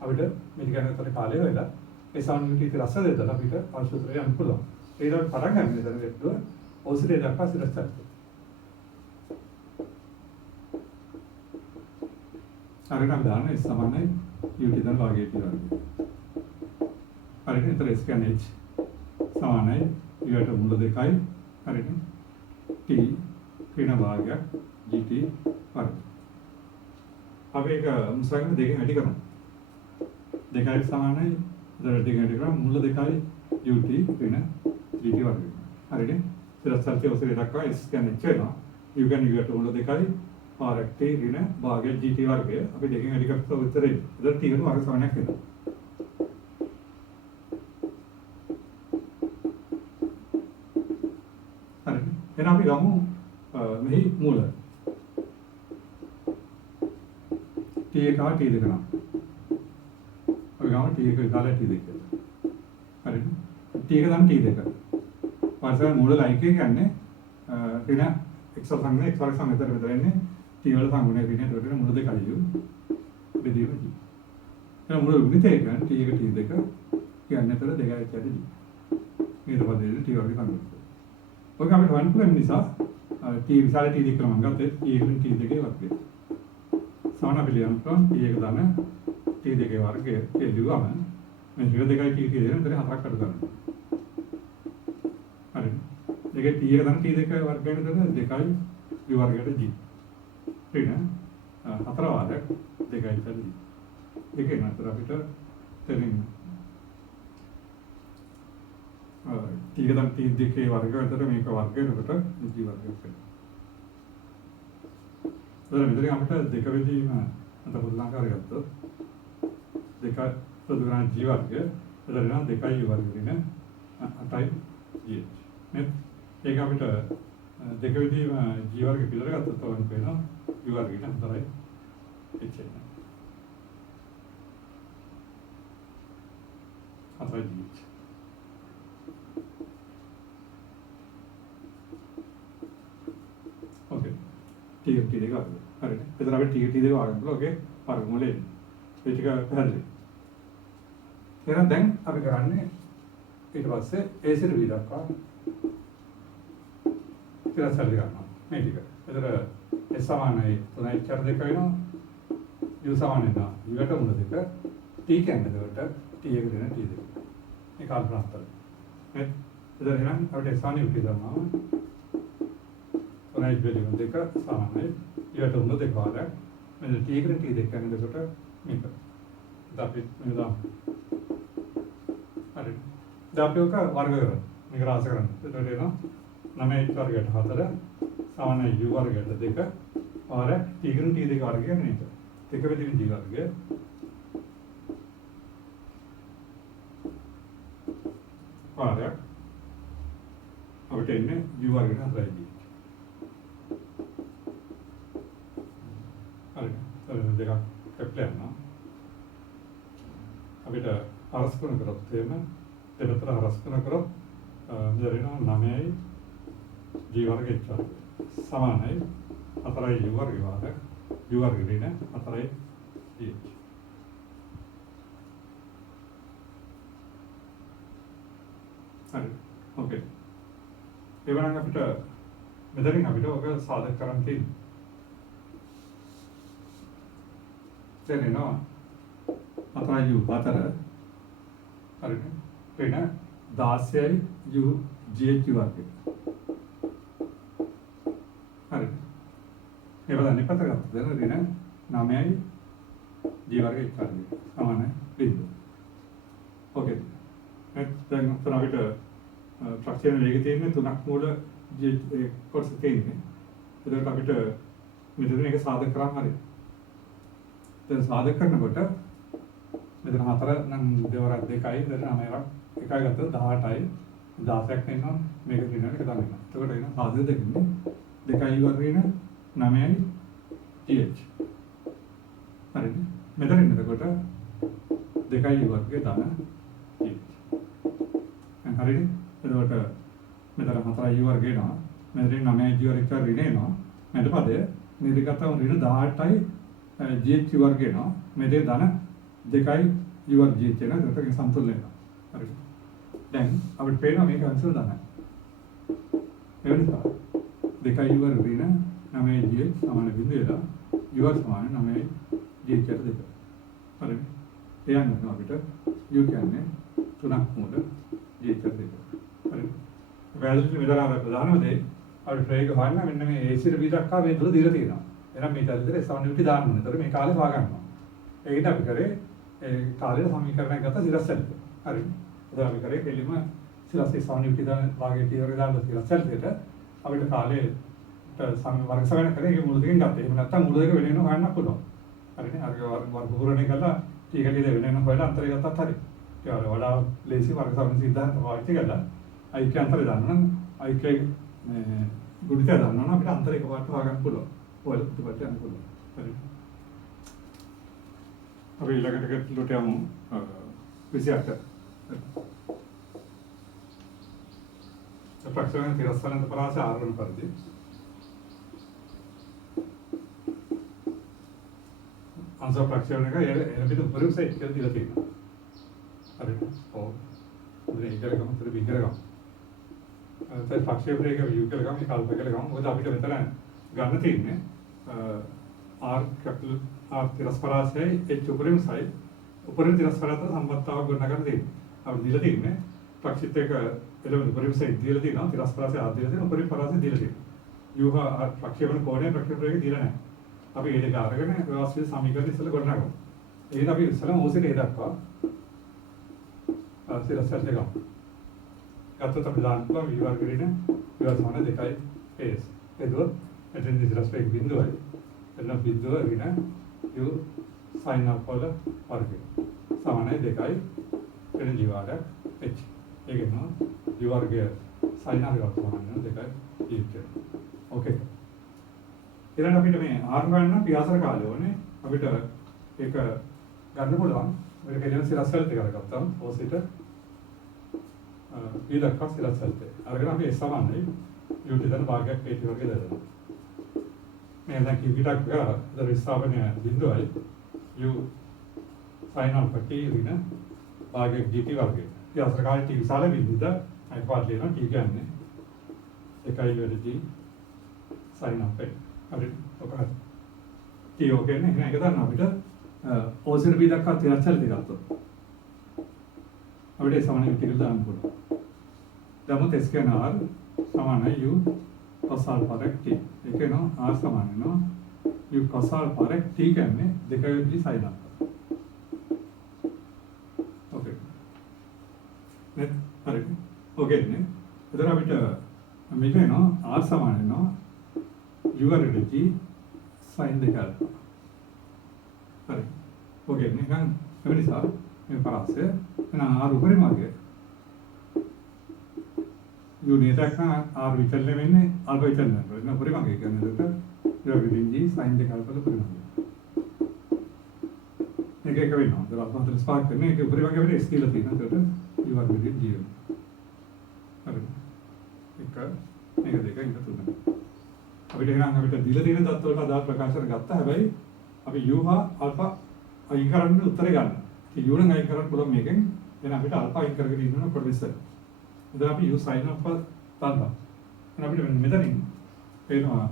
අපිට මේ ගණන අතර කාලය වෙලා ඒ සාමාන්‍ය රස දෙදලා අපිට අවශ්‍ය උත්තරය යන්න පුළුවන්. ඒකට පටන් ගන්න ඉතින් ඒක ඔසිලේ දක්වා සිරස් චලිතය. අරගෙන දාන්න ඒ සමානයි UT දන් වාගේ තියෙනවා. හරිද? ඒතර S කියන්නේ H සමානයි ඊට මුල දෙකයි හරිද t ක්‍රින භාගයක් gt වර්ග. අපි ඒක මුසගෙන දෙකෙන් වැඩි කරමු. දෙකයි සමානයි ඉතින් දෙකෙන් වැඩි කරා මුල දෙකයි ut ක්‍රින gt වර්ග. හරිද? සිරස් චලිතය ඔස්සේ දක්වා s කියන්නේ h වෙනවා. u කියන්නේ ඊට මුල දෙකයි පාරක් t ක්‍රින භාගයක් gt වර්ගය. අපි දෙකෙන් වැඩි කරලා උත්තරේ ඉතින් t වෙන වර්ග සමානයක් වෙනවා. එහෙනම් අපි ගමු මෙහි මූල t එක හා t දෙක නම් අපි ගමු t එක විකාලය t දෙක කියලා. හරිද? T එක දාන්න T දෙක. වාර්ෂික මූල ලයික් එක කියන්නේ ඍණ x සංගුණය x වර්ග සංගතර මෙතන එන්නේ T වල සංගුණය ඍණ ඒකට මූල දෙක අයියු බෙදීම G. එහෙනම් මූල ගුණිතය කියන්නේ T එක T දෙක කියන්නේ ඒතර 2යි ඇති D. මේ දෙපදේ T වර්ග සංගුණය. ඔක අපිට හොයන්න පුළුවන් නිසා T විශාල T දෙක මම ගත්තේ T එකෙන් T දෙකේ වර්ගය. සමාන පිළියම් කරන T එක දාන T දෙකේ වර්ගය එළුවම මේ 2යි T දෙකේ දෙන මෙතන 4ක් අඩු කරනවා. හරි. ඒකේ T එක දාන T දෙක වර්ගයෙන් දෙන 2යි U වර්ගයට G. ඍණ 4 වාරයක් 2යි G. ඒකේ නතර අපිට තේරෙන්නේ T එක දාන T දෙකේ වර්ගයට මේක වර්ගයකට G වර්ගයක් වෙනවා. මෙතන අපිට දෙක වෙදීම අත පුදුලාකාරය ගත්තොත් දෙක ප්‍රදුරාණ G වර්ගය එතන 2යි U වර්ගය වෙන 8යි G. ඒක අපිට දෙක වෙදීම G වර්ගය පිළිවෙල ගත්තොත් වань වෙනවා U වර්ගයට 4යි H වෙනවා. 4යි G. Okay. T දෙක වර්ගය. හරිනේ. එතන අපි T දෙක වර්ග කරලා ඔගේ වර්ගමූලය එන්නේ. ඒ ටික පැහැදිලි. එහෙනම් දැන් අපි කරන්නේ ඊට පස්සේ A සිට B දක්වා ඊට සල්ලි ගන්නවා. මේ ටික. එතන S සමානයි 3යි චර දෙක වෙනවා. U සමාන වෙනවා. U ට මුල දෙක. T කියන්නේ එතකොට T එක දෙන T දෙක. මේ කල්පනාස්තර. හරි. එතන එහෙනම් අපිට S සමාන යුක්තිය දානවා. 3යි බෙදීම දෙක සමානයි. U ට මුල දෙක වාරයක්. මෙන්න T එකට T දෙක කියන්නේ එතකොට මේක. අපි මේ දාමු. හරි. දැන් අපි ඔක වර්ග කරමු. මේක රාශ කරන්න. එතකොට එනවා 9 වර්ගයට 4 සමානයි U වර්ගයට 2 වාරයක් T එකට T දෙක වර්ගය කියන්නේ මේක. දෙක වෙදින් G වර්ගය. වාරයක් අපිට එන්නේ U වර්ගයට 4යි G. හරි. දෙකක් කැප්ලා යනවා. අපිට හරස් කරන කරොත් එහෙම දෙපතර හරස් කරන කරොත් මෙතන 9යි G වර්ගය H වර්ගය සමානයි 4යි U වර්ගය වාරයක් U වර්ගය ඍණ 4යි H. හරි. ඕකේ. ඒ වගේම අපිට මෙතනින් අපිට ඔක සාධක කරන් තියෙනවා. තේරෙනවා? 4යි U 4 හරිනේ. ඍණ 16යි U GH වර්ගය. හරි. ඒ බලන්න පත ගත්තද ඍණ 9යි G වර්ගය H වර්ගය සමානයි බිඳුව. ඕකේ. දැන් උතන අපිට ෆ්‍රැක්ෂන් වේගය තියෙන්නේ 3ක් මූල G කොටස තියෙන්නේ. ඒකට අපිට මෙතන එක සාධක කරාම හරියි. දැන් සාධක කරනකොට මෙතන 4 නම් දෙවරක් 2යි මෙතන 9ක් එකයි ගත්තොත් 18යි 16ක් වෙනවා මේක දිනන එක තමයි. එතකොට එන සාධක දෙකන්නේ 2යි වර්ගයෙන් 9යි TH. හරිද? මෙතන එනකොට 2යි වර්ගය දාන TH. හරිද? එතකොට මෙතන 4යි වර්ගය එනවා. මෙතන 9යි වර්ගය ඍණ එනවා. මෙතන පදය මේ දෙක අතරම ඍණ 18යි GH වර්ගය එනවා. මෙතන ධන 2යි U වර්ග GH එනවා. ඒකට සමතුලිත වෙනවා. හරිද? දැන් අපිට පේනවා මේක අංශවල ධනයි. ඒ නිසා 2යි U වර්ග ඍණ 9යි GH සමාන බිඳුව වෙලා U වර්ග සමාන 9යි GH යට 2. හරිද? ඒ අනුව අපිට U කියන්නේ 3ක් මූල GH යට 2. හරිද? වැදගත් විතරක් ප්‍රධානම දේ අපිට ප්‍රයෝග හොයන්න මෙන්න මේ A සිට B දක්වා මේ දුර දීලා තියෙනවා. එහෙනම් මේ චරිතේ සමන්විත දාන්න ඕනේ. ඒතර මේ කාලේ හොයා ගන්නවා. ඒකට අපි කරේ ඒ කාලේ සමීකරණයක් ගත්ත සිරස්සල්ට. හරි. ඒතර අපි කරේ දෙලිම සිරස්සේ සමන්විත දාන භාගයේ තියවර දාන්න සිරස්සල්ට අපිට කාලේ වර්ග සමනය කරේ ඒක මුල දෙකෙන් ගත්තා. එහෙම නැත්නම් මුල දෙක වෙන වෙනම හොයන්න පුළුවන්. හරිනේ. අර වර්ග පුරණය කළා ටික ටික වෙන වෙනම හොයලා අන්තරය ගත්තත් හරි. ඒ වඩා ලේසි වර්ග සමනය සිද්ධාන්ත පාවිච්චි කළා. අයික්‍ය අන්තරය දාන්න නම් අයික්‍ය මේ ගුණිතය දාන්න නම් අපිට අන්තරය එකපාරට හොයාගන්න පුළුවන්. ඔය පිටපත යන්න පුළුවන්. හරි. අපි ඊළඟට ගැටලුවට යමු. 28. ප්‍රක්ෂේපණ තිරස්කරන්ත පරාසය R වන පරිදි අංශ ප්‍රක්ෂේපණයක එළඹිට උපරිම සයිට් කියලා දීලා තියෙනවා. හරිද? ඔව්. ඉතින් ඒක කරගමු ඉතින් බින් කරගමු. ඒ ප්‍රක්ෂේපණයක view කියලා ගමු කල්ප කියලා ගමු. මොකද අපිට මෙතන ගන්න තියෙන්නේ R capital R තිරස්කරාසයයි H උපරිම සයිට් උපරිම තිරස්කරාත සම්බන්ධතාවක් ගොඩනගන්න තියෙන්නේ. අපිට දීලා තියෙන්නේ ප්‍රක්ෂිප්තයක එළවෙන උපරිම සයිට් දීලා තියෙනවා තිරස්කරාසය R දීලා තියෙනවා උපරිම පරාසය දීලා තියෙනවා. U ප්‍රක්ෂේපණ කෝණය ප්‍රක්ෂේපණයක දීලා නැහැ. අපි ඒ දෙක අරගෙන ව්‍යවස්ථිත සමීකරණ ඉස්සෙල්ලා ගොඩනගමු. එහෙනම් අපි ඉස්සෙල්ලා OC එක දක්වා සිරස්වල දෙක. ගත්තොත් අපි දාන්න පුළුවන් v වර්ගයෙන් v සමාන 2යි as. එතකොට එතෙන් සිරස්ව එක බිඳුවයි. එතන බිඳුව ඍණ u sin alpha වල වර්ගය. සමානයි 2යි එතන g වර්ග h. ඒකෙන් g වර්ගය sin alpha සමාන 2යි h. ඕකේ. ඊළඟ අපිට මේ R ගන්න පියාසර කාලය ඕනේ. අපිට ඒක ගන්න පුළුවන්. මේක කෙලියන් සිරස්වලට කරගත්තාම ඕසිට ඊ දක්වා සිරස්වලට. අරගෙන අපි සමානයි u ට දන භාගයක් h වර්ගය දානවා. මේ දැන් කිවිටක් කරා විස්ථාපනය බිඳුවයි u sin alpha t ඍණ භාගයක් gt වර්ගය. පියාසර කාලය t විශාල බිඳුවද අයිපාත් දෙනවා t කියන්නේ 1 වැඩි g sin alpha. හරි ඔකයි t ඕකේ නේ. එහෙනම් ඒක ගන්න අපිට O0 b දක්වා තිරස්චල දෙක ගත්තොත් අපිට සමාන ඉන්ටිග්‍රල් දාන්න පුළුවන්. දැන් s කියන r සමානයි u cos alpha t. ඒක නෝ r සමාන වෙනවා u cos alpha t කියන්නේ 2 වෙනි sin alpha. ඕකේ නේ. හරි ඕකේ නේ. එතන අපිට මේක වෙනවා r සමාන වෙනවා u වර්ග g sin 2 alpha. හරි. ඕකේ නිකන් ඒ නිසා මේ පරාසය එන R උපරිමගේ u නේතක් R විචලනය වෙන්නේ අල්ෆා විචලනය කරනවා. එන උපරිමගේ කියන්නේ දෙක u g sin 2 alpha උපරිමගේ. මේක එක වෙනවා. ඒක අල්ෆා 45 කරන්නේ ඒක උපරිමගේ වෙන්නේ s කියලා තියෙනවා. ඒකට u වර්ග g වෙනවා. හරි. මේක දෙක ඉන්න තුන. අපිට එහෙනම් අපිට දීලා තියෙන தත්ත වලට අදාළ ප්‍රකාශන ගත්තා. හැබැයි අපි u හා alpha අයින් කරන්න උත්තරේ ගන්න. ඉතින් u නම් අයින් කරන්න පුළුවන් මේකෙන්. එහෙනම් අපිට alpha අයින් කරගෙන ඉන්න ඕන ප්‍රොඩියුසර්. එතන අපි u sin alpha ගන්නවා. එහෙනම් අපිට මෙතනින් පේනවා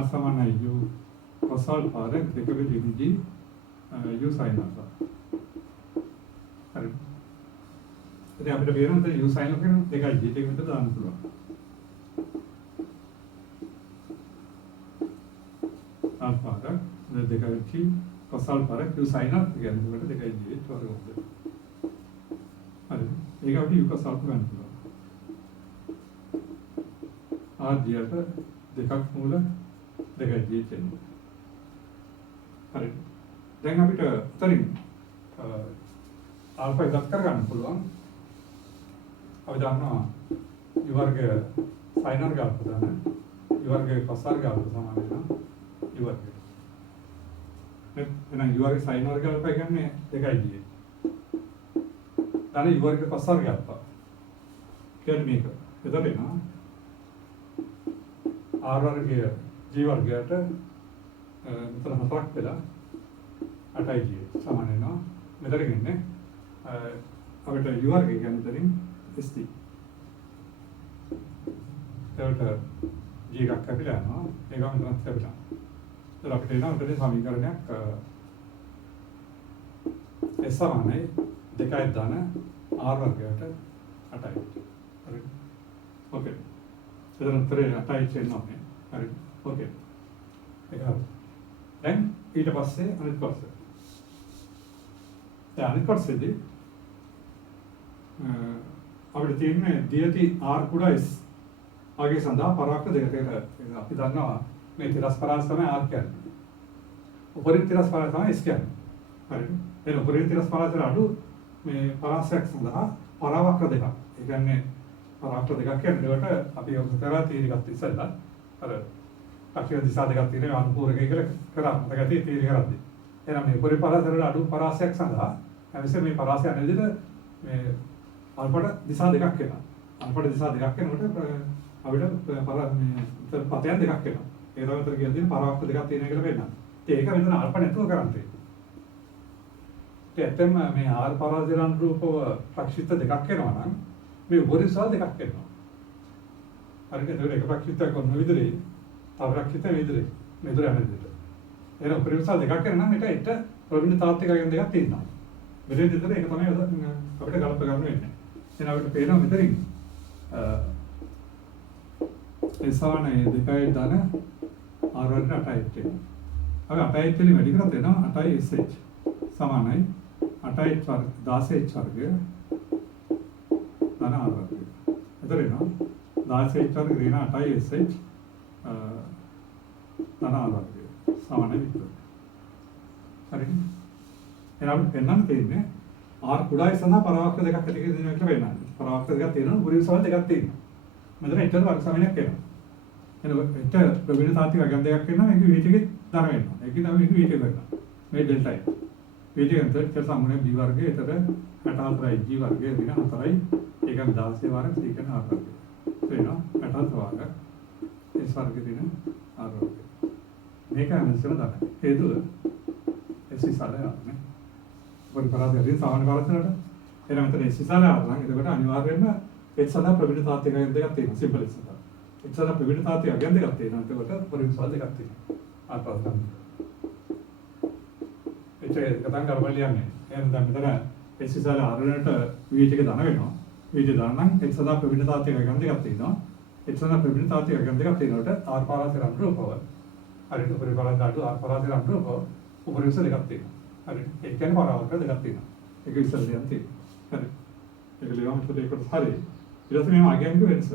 r සමානයි u cos alpha දෙක විදිහට u sin alpha. හරි. ඉතින් අපිට පේනවා u sin alpha කියන දෙකයි g දෙක විතර දාන්න පුළුවන්. alpha का देखा कि cos alpha है u sin alpha के अंदर बैठे देखा ये चौरे होते अरे एक आपकी u cos alpha गन पूरा r दिया था देखा मूला देखा ये चेन अरे දැන් අපිට උතරින් alpha ඉදක් කරගන්න පුළුවන්. අපි දන්නවා u වර්ගය sin වර්ගය alpha දාන්න u වර්ගය cos වර්ගය alpha සමාන වෙනවා u වර්ගය. එහෙනම් u වර්ගය sin වර්ගය alpha කියන්නේ 2යි g. දැන් u වර්ගය cos වර්ගය alpha කියන්නේ මේක. එතකොට එනවා r වර්ගය g වර්ගයට මෙතන 4ක් වෙලා 8යි g සමාන වෙනවා. මෙතන ඉන්නේ අපිට u වර්ගය කියන්නේ මෙතනින් st. එතකොට g එකක් කැපිලා යනවා. ඒකම මෙතනත් කැපිලා. එතකොට අපිට එනවා මෙතන සමීකරණයක් s සමානයි 2යි දාන r වර්ගයට 8යි. හරි. ඕකේ. එතන උත්තරේ 8යි කියනවා නේ. හරි. ඕකේ. ඒක හරි. දැන් ඊට පස්සේ අනිත් කොටස. දැන් අනිත් කොටසේදී අපිට තියෙන්නේ දියති r කුඩා s ආගේ සඳහා පරාක්ක දෙකකට අපි දන්නවා මේ තිරස් පරාස තමයි r කියන්නේ. උපරිම තිරස් පරාස තමයි s කියන්නේ. හරිද? එන උපරිම තිරස් පරාසට අඩු මේ පරාසයක් සඳහා පරාවක්‍ර දෙකක්. ඒ කියන්නේ පරාවක්‍ර දෙකක් කියන්නේ ඒකට අපි ඔක කරා තීරගත්ත ඉස්සෙල්ලා අර අක්ෂර දිශා දෙකක් තියෙනවා අනුපූරකය කියලා කරා. මතක ඇති තීරය කරද්දී. එහෙනම් මේ උපරිම පරාසවල අඩු පරාසයක් සඳහා හැමතිස්සෙම මේ පරාසය යන විදිහට මේ අල්පට දිශා දෙකක් එනවා. අල්පට දිසා දෙකක් වෙනකොට අපිට පතයන් දෙකක් එනවා. ඒ තමයි උතර කියලා තියෙන පරාවර්ත දෙකක් තියෙනවා කියලා වෙන්න. ඒක මෙතන අල්ප නැතුව කරන්නේ. ඇත්තම මේ ආර පරාජයන් රූපව ප්‍රක්ෂිප්ත දෙකක් එනවා නම් මේ උපරිසල් දෙකක් එනවා. හරිද? ඒක එක ප්‍රක්ෂිප්තයක් වුණ විදිහේ තව ප්‍රක්ෂිප්ත විදිහේ මෙදුර යන විදිහට. එහෙනම් උපරිසල් දෙකක් එනවා නම් ඒක ප්‍රවිණ තාත්විකයන් දෙකක් තියෙනවා. මෙතන විතර ඒක තමයි අපිට ගලප ගන්න වෙන්නේ. එහෙනම් අපිට පේනවා මෙතනින් එසානේ දෙකයි ධන r වලට 8යි තියෙනවා. අපි 8යි වලින් වැඩි කරත් එනවා 8යි sh සමානයි 8යි වර්ග 16යි වර්ගය ධන r වර්ගය. එතන එනවා 16යි වර්ග ඍණ 8යි sh ධන r වර්ගය සමානයි විතර. හරිද? එහෙනම් පෙන්වන්න තියෙන්නේ r කුඩායි සඳහා පරාවර්ත දෙකක් ඇති කියලා වෙනවා. පරාවර්ත දෙකක් තියෙනවා උපරිසල් දෙකක් තියෙනවා. මෙතන එච්චර වර්ග සමනයක් එනවා. එතකොට ප්‍රවීණ තාත්වික අගයන් දෙකක් වෙනවා. මේක වීටිකේ ධන වෙනවා. ඒකේ තමයි මේක වීටික වෙනවා. මේ ඩෙල්ටා එක. වීටිකෙන් තත් සම්මුණේ b වර්ගය එතකොට 64යි g වර්ගය ඍණ 4යි ඒක 16 වර්ග c කියන r වර්ගය. වෙනවා 64 වර්ග s වර්ගය ඍණ r වර්ගය. මේක අනුසල ධන. හේතුව s ඉස්සරහ යන්නේ. පරිපරාදයෙන් සාමාන්‍ය කරත්තනට එහෙනම් මෙතන s ඉස්සරහ ආවනම් එතකොට අනිවාර්යයෙන්ම h සඳහා ප්‍රවීණ තාත්වික අගයන් දෙකක් තියෙනවා. සිම්පල් s සඳහා. h සඳහා ප්‍රවීණ තාත්වික අගයන් දෙකක් තියෙනවා. එතකොට පරිසල් දෙකක් තියෙනවා. ආපස්සට. ඒක ගතන් කරවලියන්නේ. එහෙනම් දැන් මෙතන h ඉස්සරහ ආරණයට v ටික ධන වෙනවා. v ටික ධන නම් h සඳහා ප්‍රවීණ තාත්වික අගයන් දෙකක් තියෙනවා. h සඳහා ප්‍රවීණ තාත්වික අගයන් දෙකක් තියෙනකොට r පරාසය රම්රූපව හරියට උපරිපරාස දාඩු r පරාසය රම්රූපව උපරිස දෙකක් තියෙනවා. හරියට ඒ කියන්නේ පරාවර්ත දෙකක් තියෙනවා. ඒක ඉස්සරහින් තියෙනවා. හරි. ඒක ලියවම ඒකට හරි. ඊට පස්සේ මේ අගයන්ක වෙනස.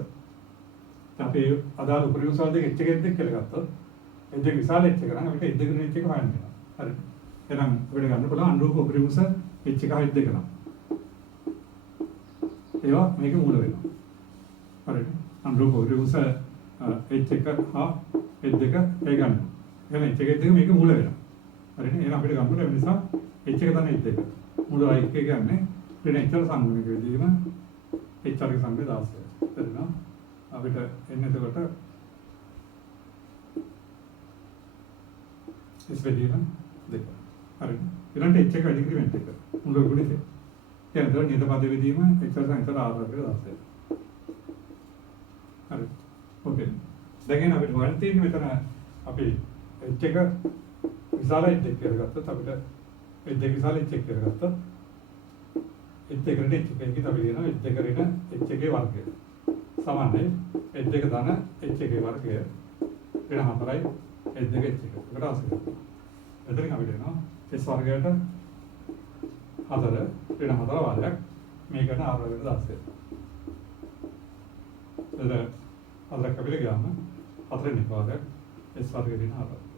අපි අදාළ උපරිමසල් දෙක එච් එකෙන් දෙක කියලා ගත්තොත් එච් එක විශාල එච් එක නම් අපිට එච් දෙක එච් එක හොයන්න වෙනවා. හරි. එහෙනම් අපිට ගන්න පුළුවන් අනුරූප උපරිමස එච් එක හයි දෙක නම්. ඒවා මේක මූල වෙනවා. හරිද? අනුරූප උපරිමස එච් එක හා එච් දෙක ඒ ගන්න. එහෙනම් එච් එක දෙක මේක මූල වෙනවා. හරිද? එහෙනම් අපිට ගන්න පුළුවන් නිසා එච් එක තමයි එච් දෙක. මූල y එක ගන්නේ ඍණ එච් සංගුණක විදිහම එච් වර්ග සංග්‍රහ 16. හරිද? අපිට එන්නේ එතකොට ඉස් වෙදීම දෙක. හරිද? ඊළඟට එච් එක ඉන්ක්‍රිමන්ට් එක. මුල ගුණිතය. කියන්නේ තව නියත පද වෙදීම එච් වර්ග සංග්‍රහ 16. හරි. ඕකේ. දැන් අපිට හොයන්න තියෙන්නේ මෙතන අපි එච් එක විශාල එච් එක කියලා ගත්තොත් අපිට එච් දෙක විශාල එච් එක කියලා ගත්තොත් එච් එක ඍණ එච් එකකින් අපි කියනවා එච් දෙක ඍණ එච් එකේ වර්ගය. සමානයි එච් දෙක ධන එච් එකේ වර්ගය ඍණ 4යි එච් දෙක එච් එක. ඒකට ආසයි. එතනින් අපිට එනවා s වර්ගයට 4 ඍණ 4 වර්ගයක් මේකට r වර්ගයට 16. එතන හතරක් අපිට ගියාම 4 වෙනි පාදයක් s වර්ගයට ඍණ 4.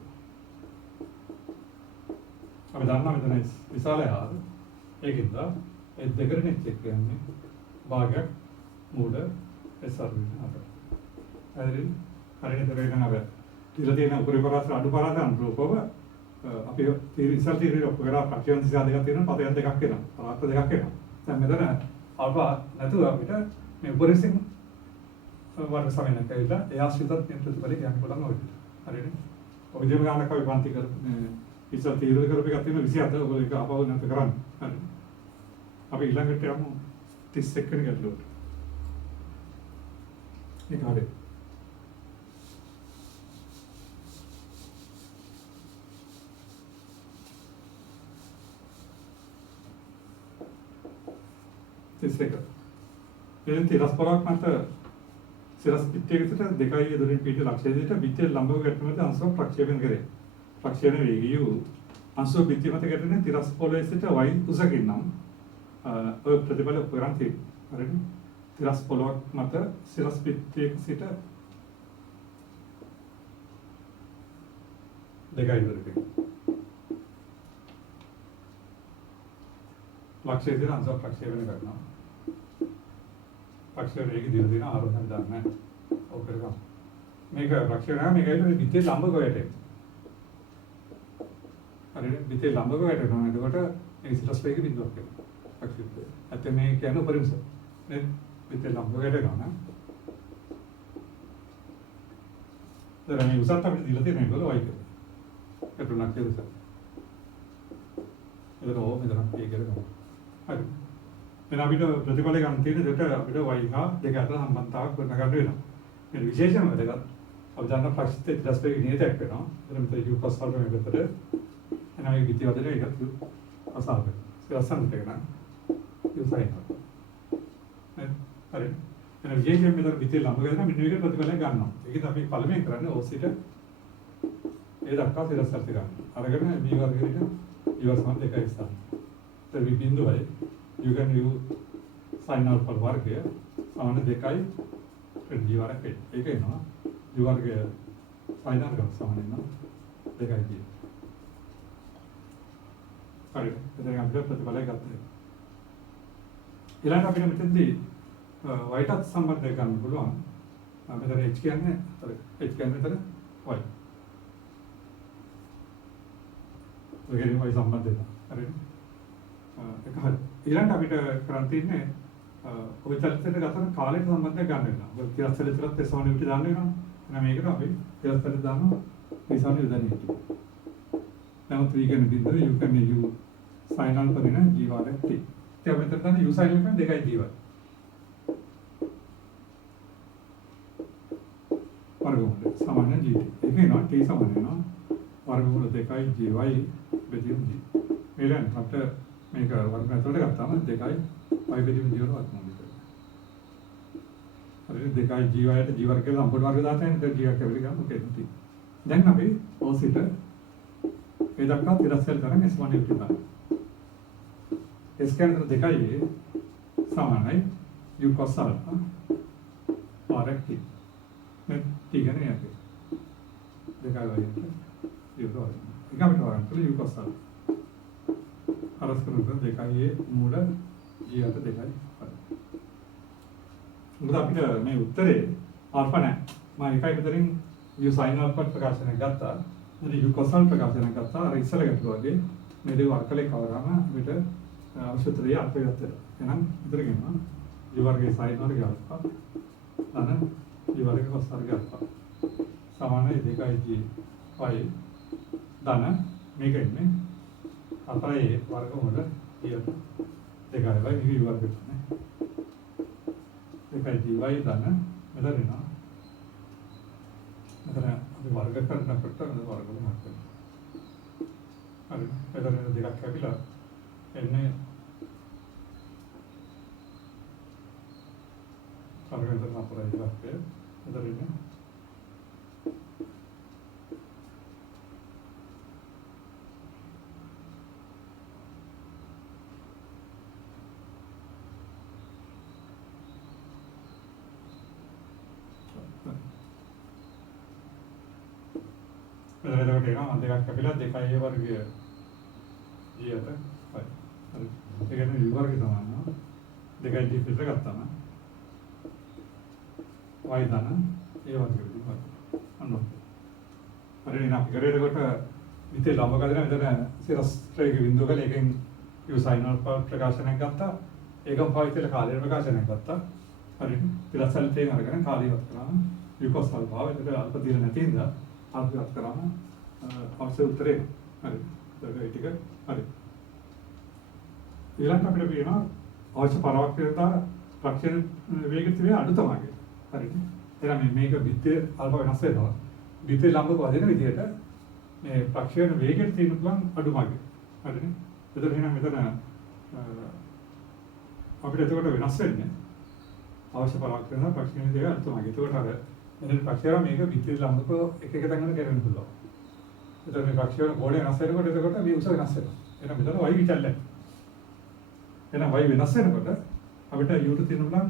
අපි දන්නවා මෙතන විශාල r ඒකින්ද එච් දෙක ඍණ එච් එක කියන්නේ භාගයක් මූල s වර්ගයට 4. හරිද? හරියට දෙරේන අර ඉතින් තියෙන උපරිපරාස අඩුපරාස අනුරූපව අපි ඉස්සල් තීරේ ඔක්කොගලා ප්‍රක්ෂේපණ දිශා දෙකක් තියෙනවා පදයන් දෙකක් වෙනවා පරාර්ථ දෙකක් වෙනවා. දැන් මෙතන අල්පා නැතුව අපිට මේ උපරිසින් වර්ග සමනයක් ඇවිල්ලා ඒ ආශ්‍රිතත් මේ ප්‍රතිඵලය කියන්න පුළුවන් ඔය විදිහට. හරිද? ඔය විදිහම ගන්නක අපි පන්ති කර ඉස්සල් තීරේ කරපු එකක් තියෙනවා 27 ඔයගොල්ලෝ ඒක අපව නැත කරන්නේ. හරිද? අපි ඊළඟට යමු 31 වෙනි ගැටලුවට. ඒක හරියි. එතෙන් තිරස් පොරක් මත සිරස් පිටියකට දෙකයි යොදුරින් පිටිය ලක්ෂයේදී පිටිය ලම්බව ගැටුමට අංශව ප්‍රක්ෂේපණ කරේ. ප්‍රක්ෂේපණ වේගිය අංශව පිටිය මත ගැටෙන තිරස් පොළවේ සිට y උසකින් නම් ඔය ප්‍රතිඵල උපකරණ තියෙනවා. හරිද? තිරස් පොළවක් මත සිරස් පිටියක සිට දෙකයි යොදුරින් ලක්ෂයේදී අංශව ප්‍රක්ෂේපණ කරනවා. ප්‍රක්ෂේපණයේ දින දින ආරෝහණ දාන්න ඕක කරගන්න. මේක ප්‍රක්ෂේපණය මේකයි පිටියේ ලම්බ ගොයට. හරිද? පිටියේ ලම්බ ගොයට කරනවා. එතකොට මේ සිරස් වේග බිඳුවක් වෙනවා. ප්‍රක්ෂේපණය. අත මේ කියන්නේ උපරිමස. නේද? විතර ලම්බ ගැටෙනවා නම් දැන් මේ උසත් අපිට දීලා තියෙන ඒගොල්ලෝ වයි කියලා. ගැටුණක් කියලා. ඒක ඕ මෙතන ඒ කියලා. හරි. එහෙනම් අපිට ප්‍රතිඵල ගන්න තියෙන දෙයට අපිට y හා දෙක අතර සම්බන්ධතාවක් ගොඩනගන්න වෙනවා. මේ විශේෂම වැදගත් අවදාන ප්‍රශ්නිත ඊටස්පේ නියතයක් වෙනවා. එතන මෙතන u cos alpha මේ විතර එහෙනම් මේ විදිහ වදේ ඒක අසාව. සිරසන් දෙක නම් u sin alpha. හරි. එහෙනම් විශේෂයෙන් මෙතන විදිහ ළඟ ගන්න මෙන්න මේක ප්‍රතිඵලයක් ගන්නවා. ඒකද අපි පළවෙනි කරන්නේ ඕසිට ඒ දක්වා සිරසත් ගන්න. අරගෙන b වර්ගයට u සමාන 2යි ස්ථාන. ඒ බිඳුවයි you can use sin alpha වර්ගය සමාන 2යි g වර්ග ඒක එනවා u වර්ගය sin alpha සමාන වෙනවා 2යි g. හරි එතන අපිට ප්‍රතිඵලය ගත්තා. ඊළඟ අපිට මෙතනදී y-ටත් සම්බන්ධ කරන්න පුළුවන්. මෙතන h කියන්නේ හරි h කියන්නේ මෙතන y. ඔයගෙන් y සම්බන්ධය. හරිද? ඒක හරි. ඊළඟට අපිට කරන් තියෙන්නේ ඔය චලිතයට ගතන කාලයට සම්බන්ධව ගන්න වෙනවා. මොකද තිරස්තලතරත් ඒ සමාන විදිහට දාන්න වෙනවා. එහෙනම් මේකට අපි තිරස්තලට දානවා මේ සමාන විදිහට. now 3 කියන බිඳුව u කියන්නේ u sin alpha වෙන g වර්ග t. ඒ මෙතන තමයි u sin alpha 2යි g වර්ග. වර්ගමූල සමාන g. ඒක වෙනවා t සමාන වෙනවා වර්ගමූල 2යි g y බෙදීම g. ඊළඟට අපිට මේක වර්ග ඇතුළට ගත්තාම 2යි y බෙදීම 0 වර්ගමූල දෙක. හරිද 2යි g y ට g වර්ග කියලා සම්පූර්ණ වර්ග දාතන g වර්ග කියලා ගමු කෙනෙක්. දැන් අපි ඕසිට ඒ දක්වා තිරස්සල් කරන් s1 විතර දාන්න. s කියන්නේ 2යි සමානයි u cos alpha වර්ග t. මේ t ගන්නේ අපි 2යි y ට 0 වර්ග. ඒක අපිට වරන් තුල u cos alpha අරස් කරන දෙකයි මූල ඊට දෙකයි. මොකද අපිට මේ උත්තරේ ආල්ෆා නැහැ. මම එකයි විතරින් u sin alpha ප්‍රකාශනයක් ගත්තා. ඉතින් u cos alpha ප්‍රකාශනයක් ගත්තා. අර ඉස්සල ගැටලුව වගේ මේ දෙක වර්ගලේ කවරාම අපිට අවශ්‍ය උත්තරේ අපේ ගත්තා. එහෙනම් විතර ගෙනවා u වර්ගයේ sin වර්ගය alpha ධන u වර්ගයේ cos වර්ගය alpha සමානයි 2යි g y ධන මේක ඉන්නේ අපේ වර්ගමූල ඊට 2යි y නිවි වර්ග කරන්නේ 2යි dy ධන මෙතන එනවා මෙතන අපි වර්ග කරනකොට වර්ගමූල මාර්ග කරනවා හරි මෙතන දෙකක් කැපිලා එන්නේ වර්ගයෙන් අපරාධ ඉලක්කය මෙතන ඉන්නේ එතකොට එනවා දෙකක් කැපිලා 2යි වර්ගය ඊට හරි. හරි. ඒ කියන්නේ u වර්ගය සමාන 2යි t පිටර ගත්තාම y ධන ඒ වර්ගෙදී වර්ග. අන්න. හරි නේ අපි කරේ එතකොට විතේ ළඟ ගදලා මෙතන සිරස්ත්‍රයේ බිඳුව ගල එකෙන් u sin alpha ප්‍රකාශනයක් ගත්තා. ඒකම පාවිච්චි කරලා කාලය ප්‍රකාශනයක් ගත්තා. හරි. තිරසල්තේ අරගෙන කාලය වත් කරාම u cos alpha එතකොට අල්ප දින නැති හින්දා ආපස්සට කරාම අවශ්‍ය උත්තරේ හරි ඒක ටික හරි ඊළඟට අපිට කියනවා අවශ්‍ය පරාවර්තනතා ප්‍රක්ෂේප වේගය අඩු තමයි හරිද එහෙනම් මේක විද්‍ය අල්ප වෙනස් වෙනවා විද්‍ය ලම්බක වදින විදිහට මේ ප්‍රක්ෂේප වේගය තියෙන පුළුවන් අඩුමගේ හරිද එතකොට එහෙනම් මෙතන අපිට එතකොට වෙනස් වෙන්නේ අවශ්‍ය පරාවර්තනතා ප්‍රක්ෂේප වේගය අඩු තමයි එතකොට අර මෙතන ප්‍රක්ෂේපය මේක විද්‍ය ලම්බක එක එක තැන්වල කරන්න පුළුවන්. එතකොට මේ ප්‍රක්ෂේපය ගෝලය වෙනස් වෙනකොට එතකොට මේ උස වෙනස් වෙනවා. එහෙනම් මෙතන y විචල්ලයි. එහෙනම් y වෙනස් වෙනකොට අපිට u ට තියෙන බලන්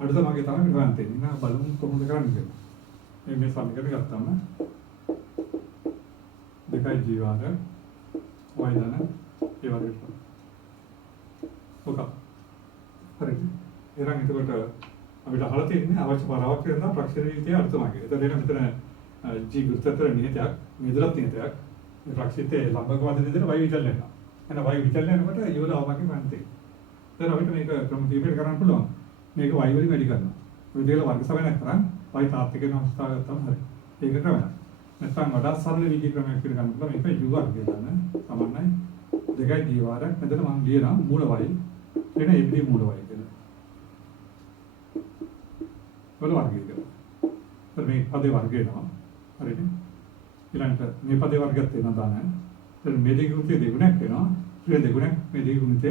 අඩුතමගේ තමයි ගන්න තියෙන්නේ. එහෙනම් බලමු කොහොමද කරන්නේ කියලා. මේ සමීකරණ ගත්තාම 2යි g වර්ග y ධන ඒ වර්ගයට. ඔක හරිද? එහෙනම් එතකොට අපිට අහලා තියෙන්නේ අවශ්‍ය පරාවර්තනතා ප්‍රක්ෂේප වේගය අර්ථමයි. එතකොට එන මෙතන g ගුරුත්වාකර්ෂණ නියතයක්, නියතලත් නියතයක්. මේ ප්‍රක්ෂේපයේ ලම්බක වදින විදිහට y විචලන වෙනවා. එන y විචලනය යනකොට u වල අවමගේ වන්තේ. දැන් අපිට මේක ක්‍රම කීපයකට කරන්න පුළුවන්. මේක y වලින් වැඩි කරනවා. ඔය දෙකල වර්ග සමනයක් කරන් y තාත්වික වෙන අවස්ථාව ගත්තම හරි. ඒක ක්‍රමයක්. නැත්නම් වඩා සරල විදි ක්‍රමයක් කියලා ගන්න පුළුවන්. මේක u වර්ගය ගන්න සමන්නයි 2යි d වාරයක්. මෙතන මම ලියනවා මූල y එන ab මූල y කියලා. වල වර්ගය කියලා. ඒත් මේ පදේ වර්ගය වෙනවා. හරිද? ඊළඟට මේ පදේ වර්ගයක් වෙනවා දාන්න. එතන මේ දෙක ගුණිතය දෙගුණයක් වෙනවා. ඊට දෙගුණයක් මේ දෙක ගුණිතය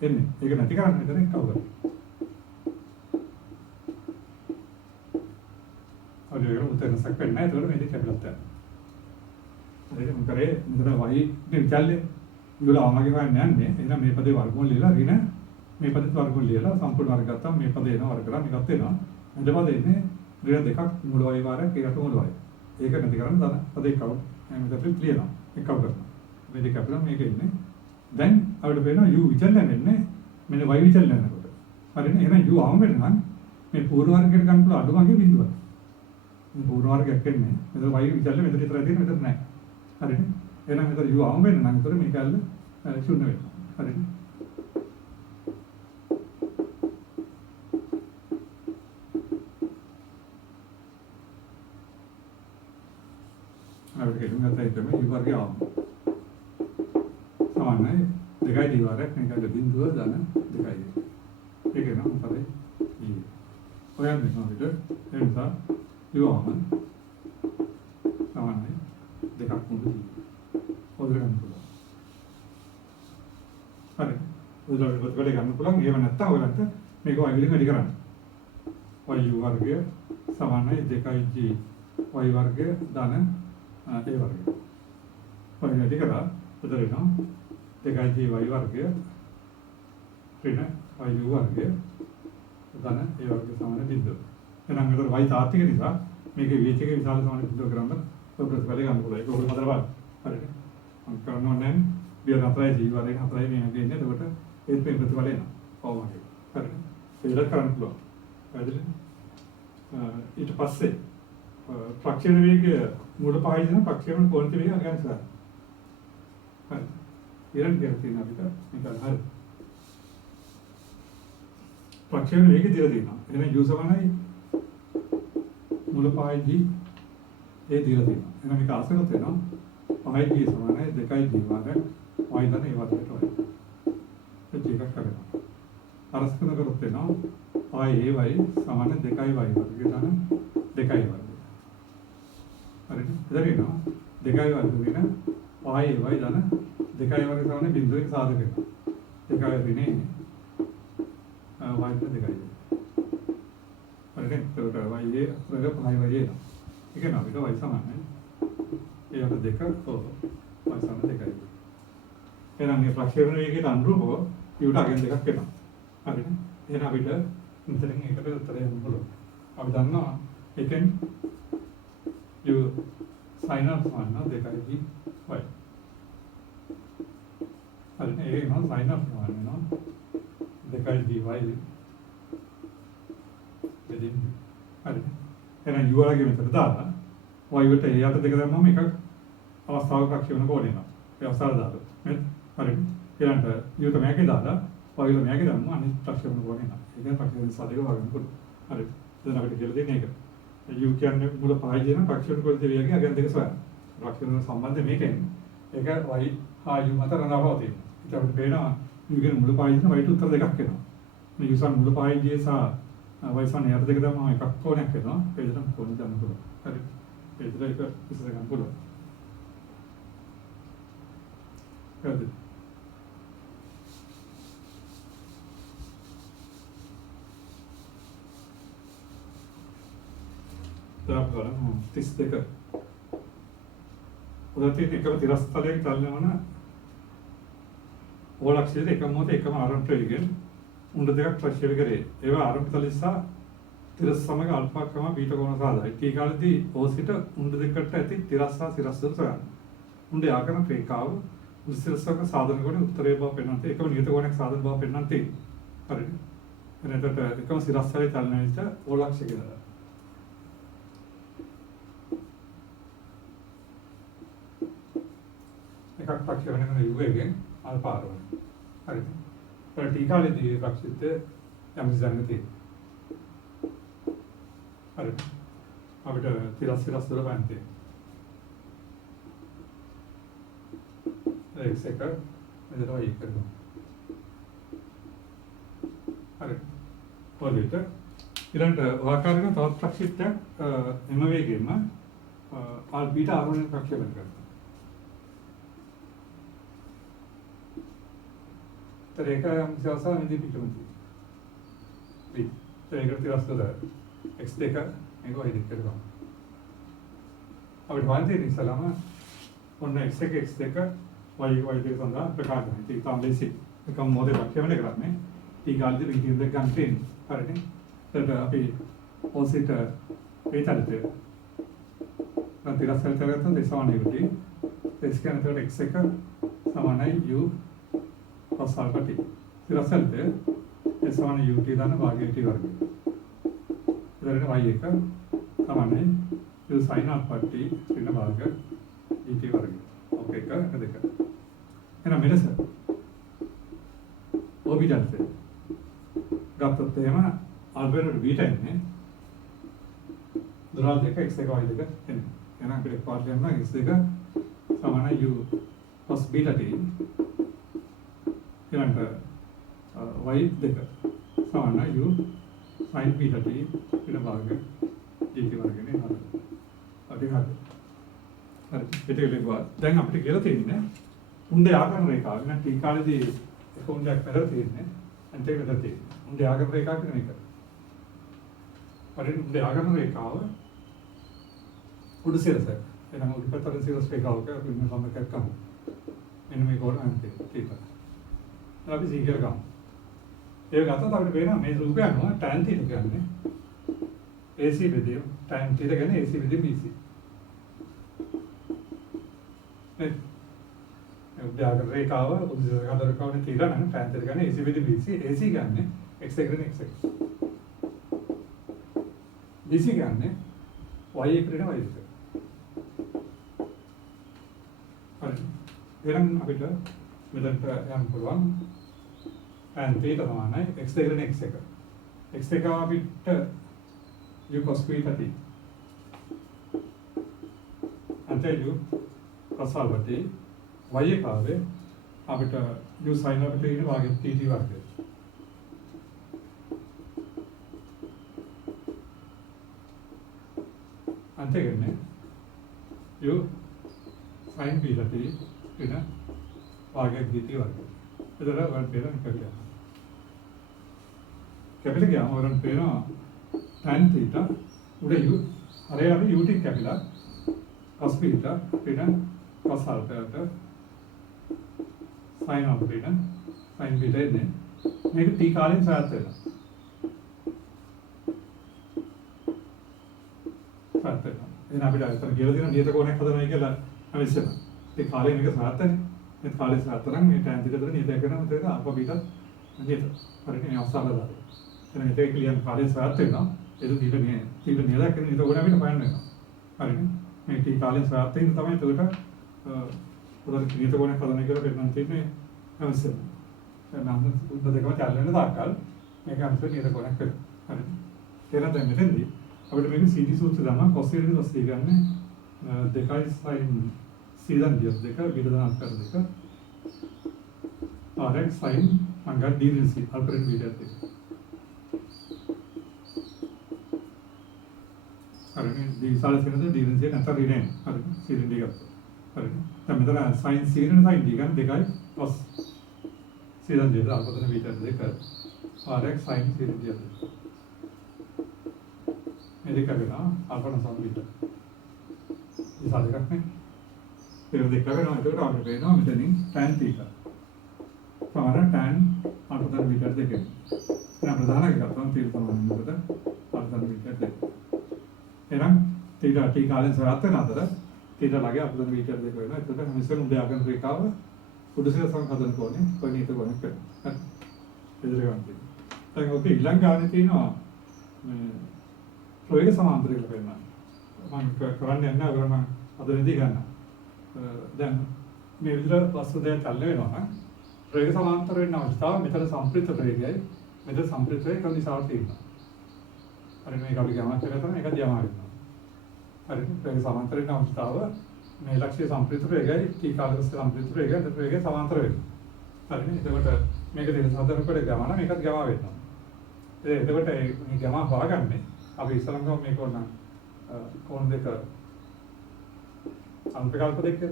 එන්නේ. ඒක නැති කරන්න මෙතන කව කරන්නේ. හරියට උත්තර සක් වෙන්නේ නැහැ. ඒතකොට මේ දෙක කැපිලත් යනවා. හරිද? උත්තරේ මෙතන y නේ විචල්ලේ ඉවල අවමගේ හොයන්න යන්නේ. එහෙනම් මේ පදේ වර්ගමූල ලියලා ඍණ මේ පදේ වර්ගමූල ලියලා සම්පූර්ණ වර්ග ගත්තාම මේ පදේ එනවා වර්ග කරා මේකත් එනවා. අද පදේ ඉන්නේ ඍණ දෙකක් මූල y වාරයක් ඒකට මූල y. ඒක නැති කරන්න දාන පදේ කව මෙතන අපිට ලියනවා. ඒක කව කරනවා. මේ දෙක අපිට මේක ඉන්නේ. දැන් අපිට පේනවා u විචලනය වෙන්නේ මෙන්න y විචලනය වෙනකොට. හරිනේ? එහෙනම් u අවම වෙන්න නම් මේ පූර්ව වර්ගයට ගන්න පුළුවන් අඩුමගේ බිඳුවක්. මේ පූර්ව වර්ගයක් එන්නේ. මෙතන y විචලනය මෙතන විතරයි තියෙන්නේ මෙතන නැහැ. හරිනේ? එහෙනම් මෙතන u අවම වෙන්න නම් ඒතර මේක ඇල්ල ශුන්‍ය වෙනවා. හරිනේ? අපිට කියන්න ගත්තයි තමයි u වර්ගය අවම. සමානයි 2යි d වාරයක් මේකට බිඳුව දාන 2යි. ඒක නම් මොකද? ඔයන්නේ අපිට ඒ නිසා u අවම සමානයි 2ක් මුළු d. ඔය ගන්න පුළුවන්. හරි. ඔයගොල්ලෝ ගොඩ ගන්න පුළුවන්. ඒව නැත්තම් ඔයගලන්ට මේක y වලින් වැඩි කරන්න. y වර්ගය සමානයි 2යි g y වර්ගය දාන a වර්ගය. ඔය වැඩි කරා උතර වෙනවා 2යි g y වර්ගය ඍණ y u වර්ගය දාන a වර්ගය සමාන බිඳුව. එහෙනම් ඒතර y තාත්වික නිසා මේකේ v එකේ විශාල සමාන බිඳුව කරන්න ඔය ප්‍රතිඵලය ගන්න පුළුවන්. ඒක ඔයගොල්ලෝ මතක බලන්න. හරිද? මම කරනවා නම් බිය නතරයි g වර්ගය නතරයි මේ හැගේ ඉන්නේ. එතකොට ඒත් මේ ප්‍රතිඵලය එනවා. කොහොමද? හරිද? ඒක කරන්න පුළුවන්. හරිද? ඊට පස්සේ ප්‍රක්ෂේපණ වේගය මූල පහයි දෙන ප්‍රක්ෂේපණ කෝණිත වේගය අගයන් කරා. හරි. ඊළඟ දෙයක් තියෙනවා අපිට මේක හරි. ප්‍රක්ෂේපණ වේගය දිලා තියෙනවා. එහෙනම් u සමානයි මූල පහයි g ඒ දිලා තියෙනවා. එහෙනම් මේක අසලත් වෙනවා. පහයි g සමානයි 2යි g වාරයක් y දන ඒ වර්ගයට වයි. ඒක එකක් කරනවා. අරස්කන කරොත් වෙනවා පහයි ay සමාන 2යි y වර්ගය දන 2යි වර්ගය. හරිද? එතරිනවා 2යි වර්ග වෙන පහයි ay දන 2යි වර්ග සමාන බිඳුවක සාධක වෙනවා. 2යි වෙන්නේ y දන 2යි. හරිද? ඒකට y වර්ග පහයි y එනවා. ඒක නේ අපිට y සමානයි. ඒකට 2 y සමාන 2යි. එහෙනම් මේ ප්‍රක්ෂේපණ වේගයට අනුරූපව ඊට අගයන් දෙකක් වෙනවා. හරිද? එහෙනම් අපිට මෙතනින් ඒකට උත්තරය දෙන්න පුළුවන්. අපි දන්නවා එකෙන් u sin of 1 2යි g y. හරිද? ඒක නෝ sin of 1 වෙනවා 2යි g y දෙදින්. හරිද? එහෙනම් u වලගේ මෙතන දාලා y වලට ඒ යට දෙක දැම්මම එකක් අවස්ථාවක ප්‍රක්ෂේපණ කෝණය එනවා. ඒ අවස්ථාව දාලා. හරිද? ඊළඟට u ට මේකේ දාලා y වල මේකේ දැම්මම අනිත් ප්‍රක්ෂේපණ කෝණය එනවා. ඒක ප්‍රක්ෂේපණ සාධක වගන්න පුළුවන්. හරිද? දැන් අපිට කියලා දෙන්නේ ඒක. u කියන්නේ මුල පහයි දෙන ප්‍රක්ෂේපණ කෝණිත වේගය අගයන් දෙක සොයන්න. ප්‍රක්ෂේපණ සම්බන්ධය මේකෙන්. ඒක y හා u මත රඳාපවතින. ඒක අපිට පේනවා u කියන මුල පහයි දෙන y ට උත්තර දෙකක් එනවා. මේ u සම මුල පහයි ගේ සහ y සම යට දෙක දැම්මම එකක් කෝණයක් එනවා. ඒ විදිහටම කෝණ ගන්න පුළුවන්. හරිද? ඒ විදිහට ඒක විසඳ ගන්න පුළුවන්. හරිද? දාපු ගන්න 32. උදේ එකම තිරස්තලයක තල්නවන ඕලක්ෂයේ එකම මොහොතේ එකම ආරම්භ වේගයෙන් උණ්ඩ දෙකක් ප්‍රශ්න කරේ. ඒවා ආරම්භ තල නිසා තිරස් සමග අල්ෆා කම බීටා කෝණ සාදයි. ටී කාලෙදී O සිට උණ්ඩ දෙකට ඇති තිරස් සහ සිරස් දෙක සොයන්න. උණ්ඩ ආකරන රේඛාව සිරස්ක සාධන කොට උත්තරේ බව පෙන්වන්න තියෙයි. එකම නියත කෝණයක් සාධන බව පෙන්වන්න තියෙයි. හරිද? එතකොට එකම සිරස් වලේ තල්න විට ඕලක්ෂය කියලා. එකක් ප්‍රක්ෂේපණය කරන u එකෙන් ආල්ෆා R1. හරිද? ඒකට T කාලේදී රක්ෂිත යම් දිශාවක තියෙනවා. හරිද? අපිට තිරස් වල බලන්න තියෙනවා. x එක මෙතන y එක කරනවා. හරිද? පොඩිට ඊළඟට වාකාරණ තවත් රක්ෂිතයක් එම වේගෙම R බීටා R1 ප්‍රක්ෂේපණ කරනවා. तर एक असा म्हणजे पिठमध्ये तर एक तिरस एक्स देखा एक वाई देखा अब ढवान थे नहीं सलामा उन्हें एक्स देखा वाई देखा संधा प्रकार में ठीक काम बेसिक कम मोदे वाक्य में निकला में ठीक आलते बिल्कुल देख गंटेन पर नहीं तर अभी ऑसिट पे चलते ना तिरस चलते रहते हैं देशवान युटी तो इसके अंदर एक्स का समान है यू साल्पटी तिरसलते समान यूटी दान भाग्य टी वर्ग इधर वाई एक समान यू साइन आल्फाटी तीन भाग्य टी वर्ग ओके का देखा है ना मेरे सर वो भी जानते गप्पते हैं ना आल्फेट बीटा है दुराल देखा एक्स देखा वाई देखा है ना फिर पार्ट लेना एक्स देखा समान यू प्लस बीटा टी इलांट y देखा समान u sin बीटा t इधर भाग gt वर्ग ने हाल अभी हाल अरे इतने के लिए बात देंगे अपने केला तीन ने उन्हें आकर रेखा ना t काले दी एक उन्हें एक पैर तीन ने अंते के तीन उन्हें आकर रेखा की नहीं कर पर उन्हें आकर रेखा हो उड़ से रहा है ना उड़ पर तरह से रस रेखा हो क्या उन्हें हम क्या कम इनमें कौन अंते ठीक है अभी सीख लगा ये गाता था अपने बेना मैं रुपया ना टाइम थी लगा हमने AC विधि टाइम थी लगा ना AC विधि BC उधर अगर रेखा हुआ उधर अगर रेखा उन्हें थी लगा ना टाइम थी लगा ना AC विधि BC AC क्या हमने x एग्रीन x BC क्या हमने y एग्रीन y दिखा और इधर अभी तो मिलता है हम पुरवान and theta समान है x एग्रीन x का अभी तो u cos theta t अंते u cos alpha t y का है अभी तो u sin alpha t ने भागे t t भागे अंते करने u sin beta t इधर भागे dt भागे इधर वन पेरा निकल गया कैपिटल क्या वन पेरा tan थीटा उधर u अरे अभी ut कैपिटल cos theta इधर cos alpha इधर sin alpha इधर sin beta इधर मेरे t कालीन साथ है ना इधर अभी डालते हैं गेलो दिन ये तो कौन है खत्म नहीं किया हमें इससे ना t कालीन के साथ है ये कालीन साथ तरंग में tan थीटा तो नहीं देखना मतलब ना आपको बीटा ये तो पर इन्हें अवसर लगा दे तो नहीं देख लिया कालीन साथ है ना ये तो थीटा नहीं लगा कि ये तो गुना भी ना पाएंगे ना पर इन्हें मैं t कालीन साथ है तो मैं तो इधर उधर ये तो कौन है खत्म नहीं किया फिर ना ठीक नहीं हम इससे ना हम उधर देखो चार लेने था कल मैं क्या हमसे ये तो कौन है फिर पर तेरा तो मेरे लिए अब तो मेरे सीधी सूत्र से जाना कॉस्टिंग तो सीधा हमने देखा इस साइन सीधा दिया देखा वीडियो दान कर देखा और एक साइन अंगा डी रेंसी अल्परेट वीडियो थे अरे डी सारे सीने तो डी रेंसी ऐसा रीडें अरे सीधे डी का अरे तब मेरा साइन सीधे साइन डी का देखा है बस सीधा दिया आपको तो वीडियो देखा और एक साइन सीधे दिया मेरे का बिना आपको ना समझ लीजिए ये सारे रखने फिर देखा है ना इधर आगे पे ना मिलते नहीं tan थीटा तो हमारा tan आपको तो मीटर देखे ना प्रधान है क्या तो हम तीन समान में होता है आपको तो मीटर देखे है ना थीटा t कालीन से आते ना तरह थीटा लगे आपको तो मीटर देखे ना इतना हम इससे मुझे आगे रेखा हुआ उधर से सम खत्म करने कोई नहीं तो कोई नहीं कर इधर का अंतिम तो ओके इलांग आने थी ना प्रोजेक्ट समांतर के लिए ना मान करने है ना अगर मान अदर नहीं करना दें मैं इधर वास्तुदेव चलने वाला है ප්‍රවේග සමාන්තර වෙන්න අවස්ථාව මෙතන සම්ප්‍රිත ප්‍රවේගයයි මෙතන සම්ප්‍රිත ප්‍රවේග එක දිශාවට තියෙනවා. හරි මේක අපි ගමන් කරලා තමයි එක දිහාම වෙනවා. හරි ප්‍රවේග සමාන්තර වෙන්න අවස්ථාව මේ ලක්ෂ්‍ය සම්ප්‍රිත ප්‍රවේගයයි t කාලක සම්ප්‍රිත ප්‍රවේගයයි දෙක ප්‍රවේගය සමාන්තර වෙනවා. හරිනේ එතකොට මේක දෙක සාධන කොට ගමන මේකත් ගම වෙනවා. එතකොට මේ ගම හොයාගන්නේ අපි ඉස්සරහම ගමු මේක ඕන කෝණ දෙක අල්පකල්ප දෙක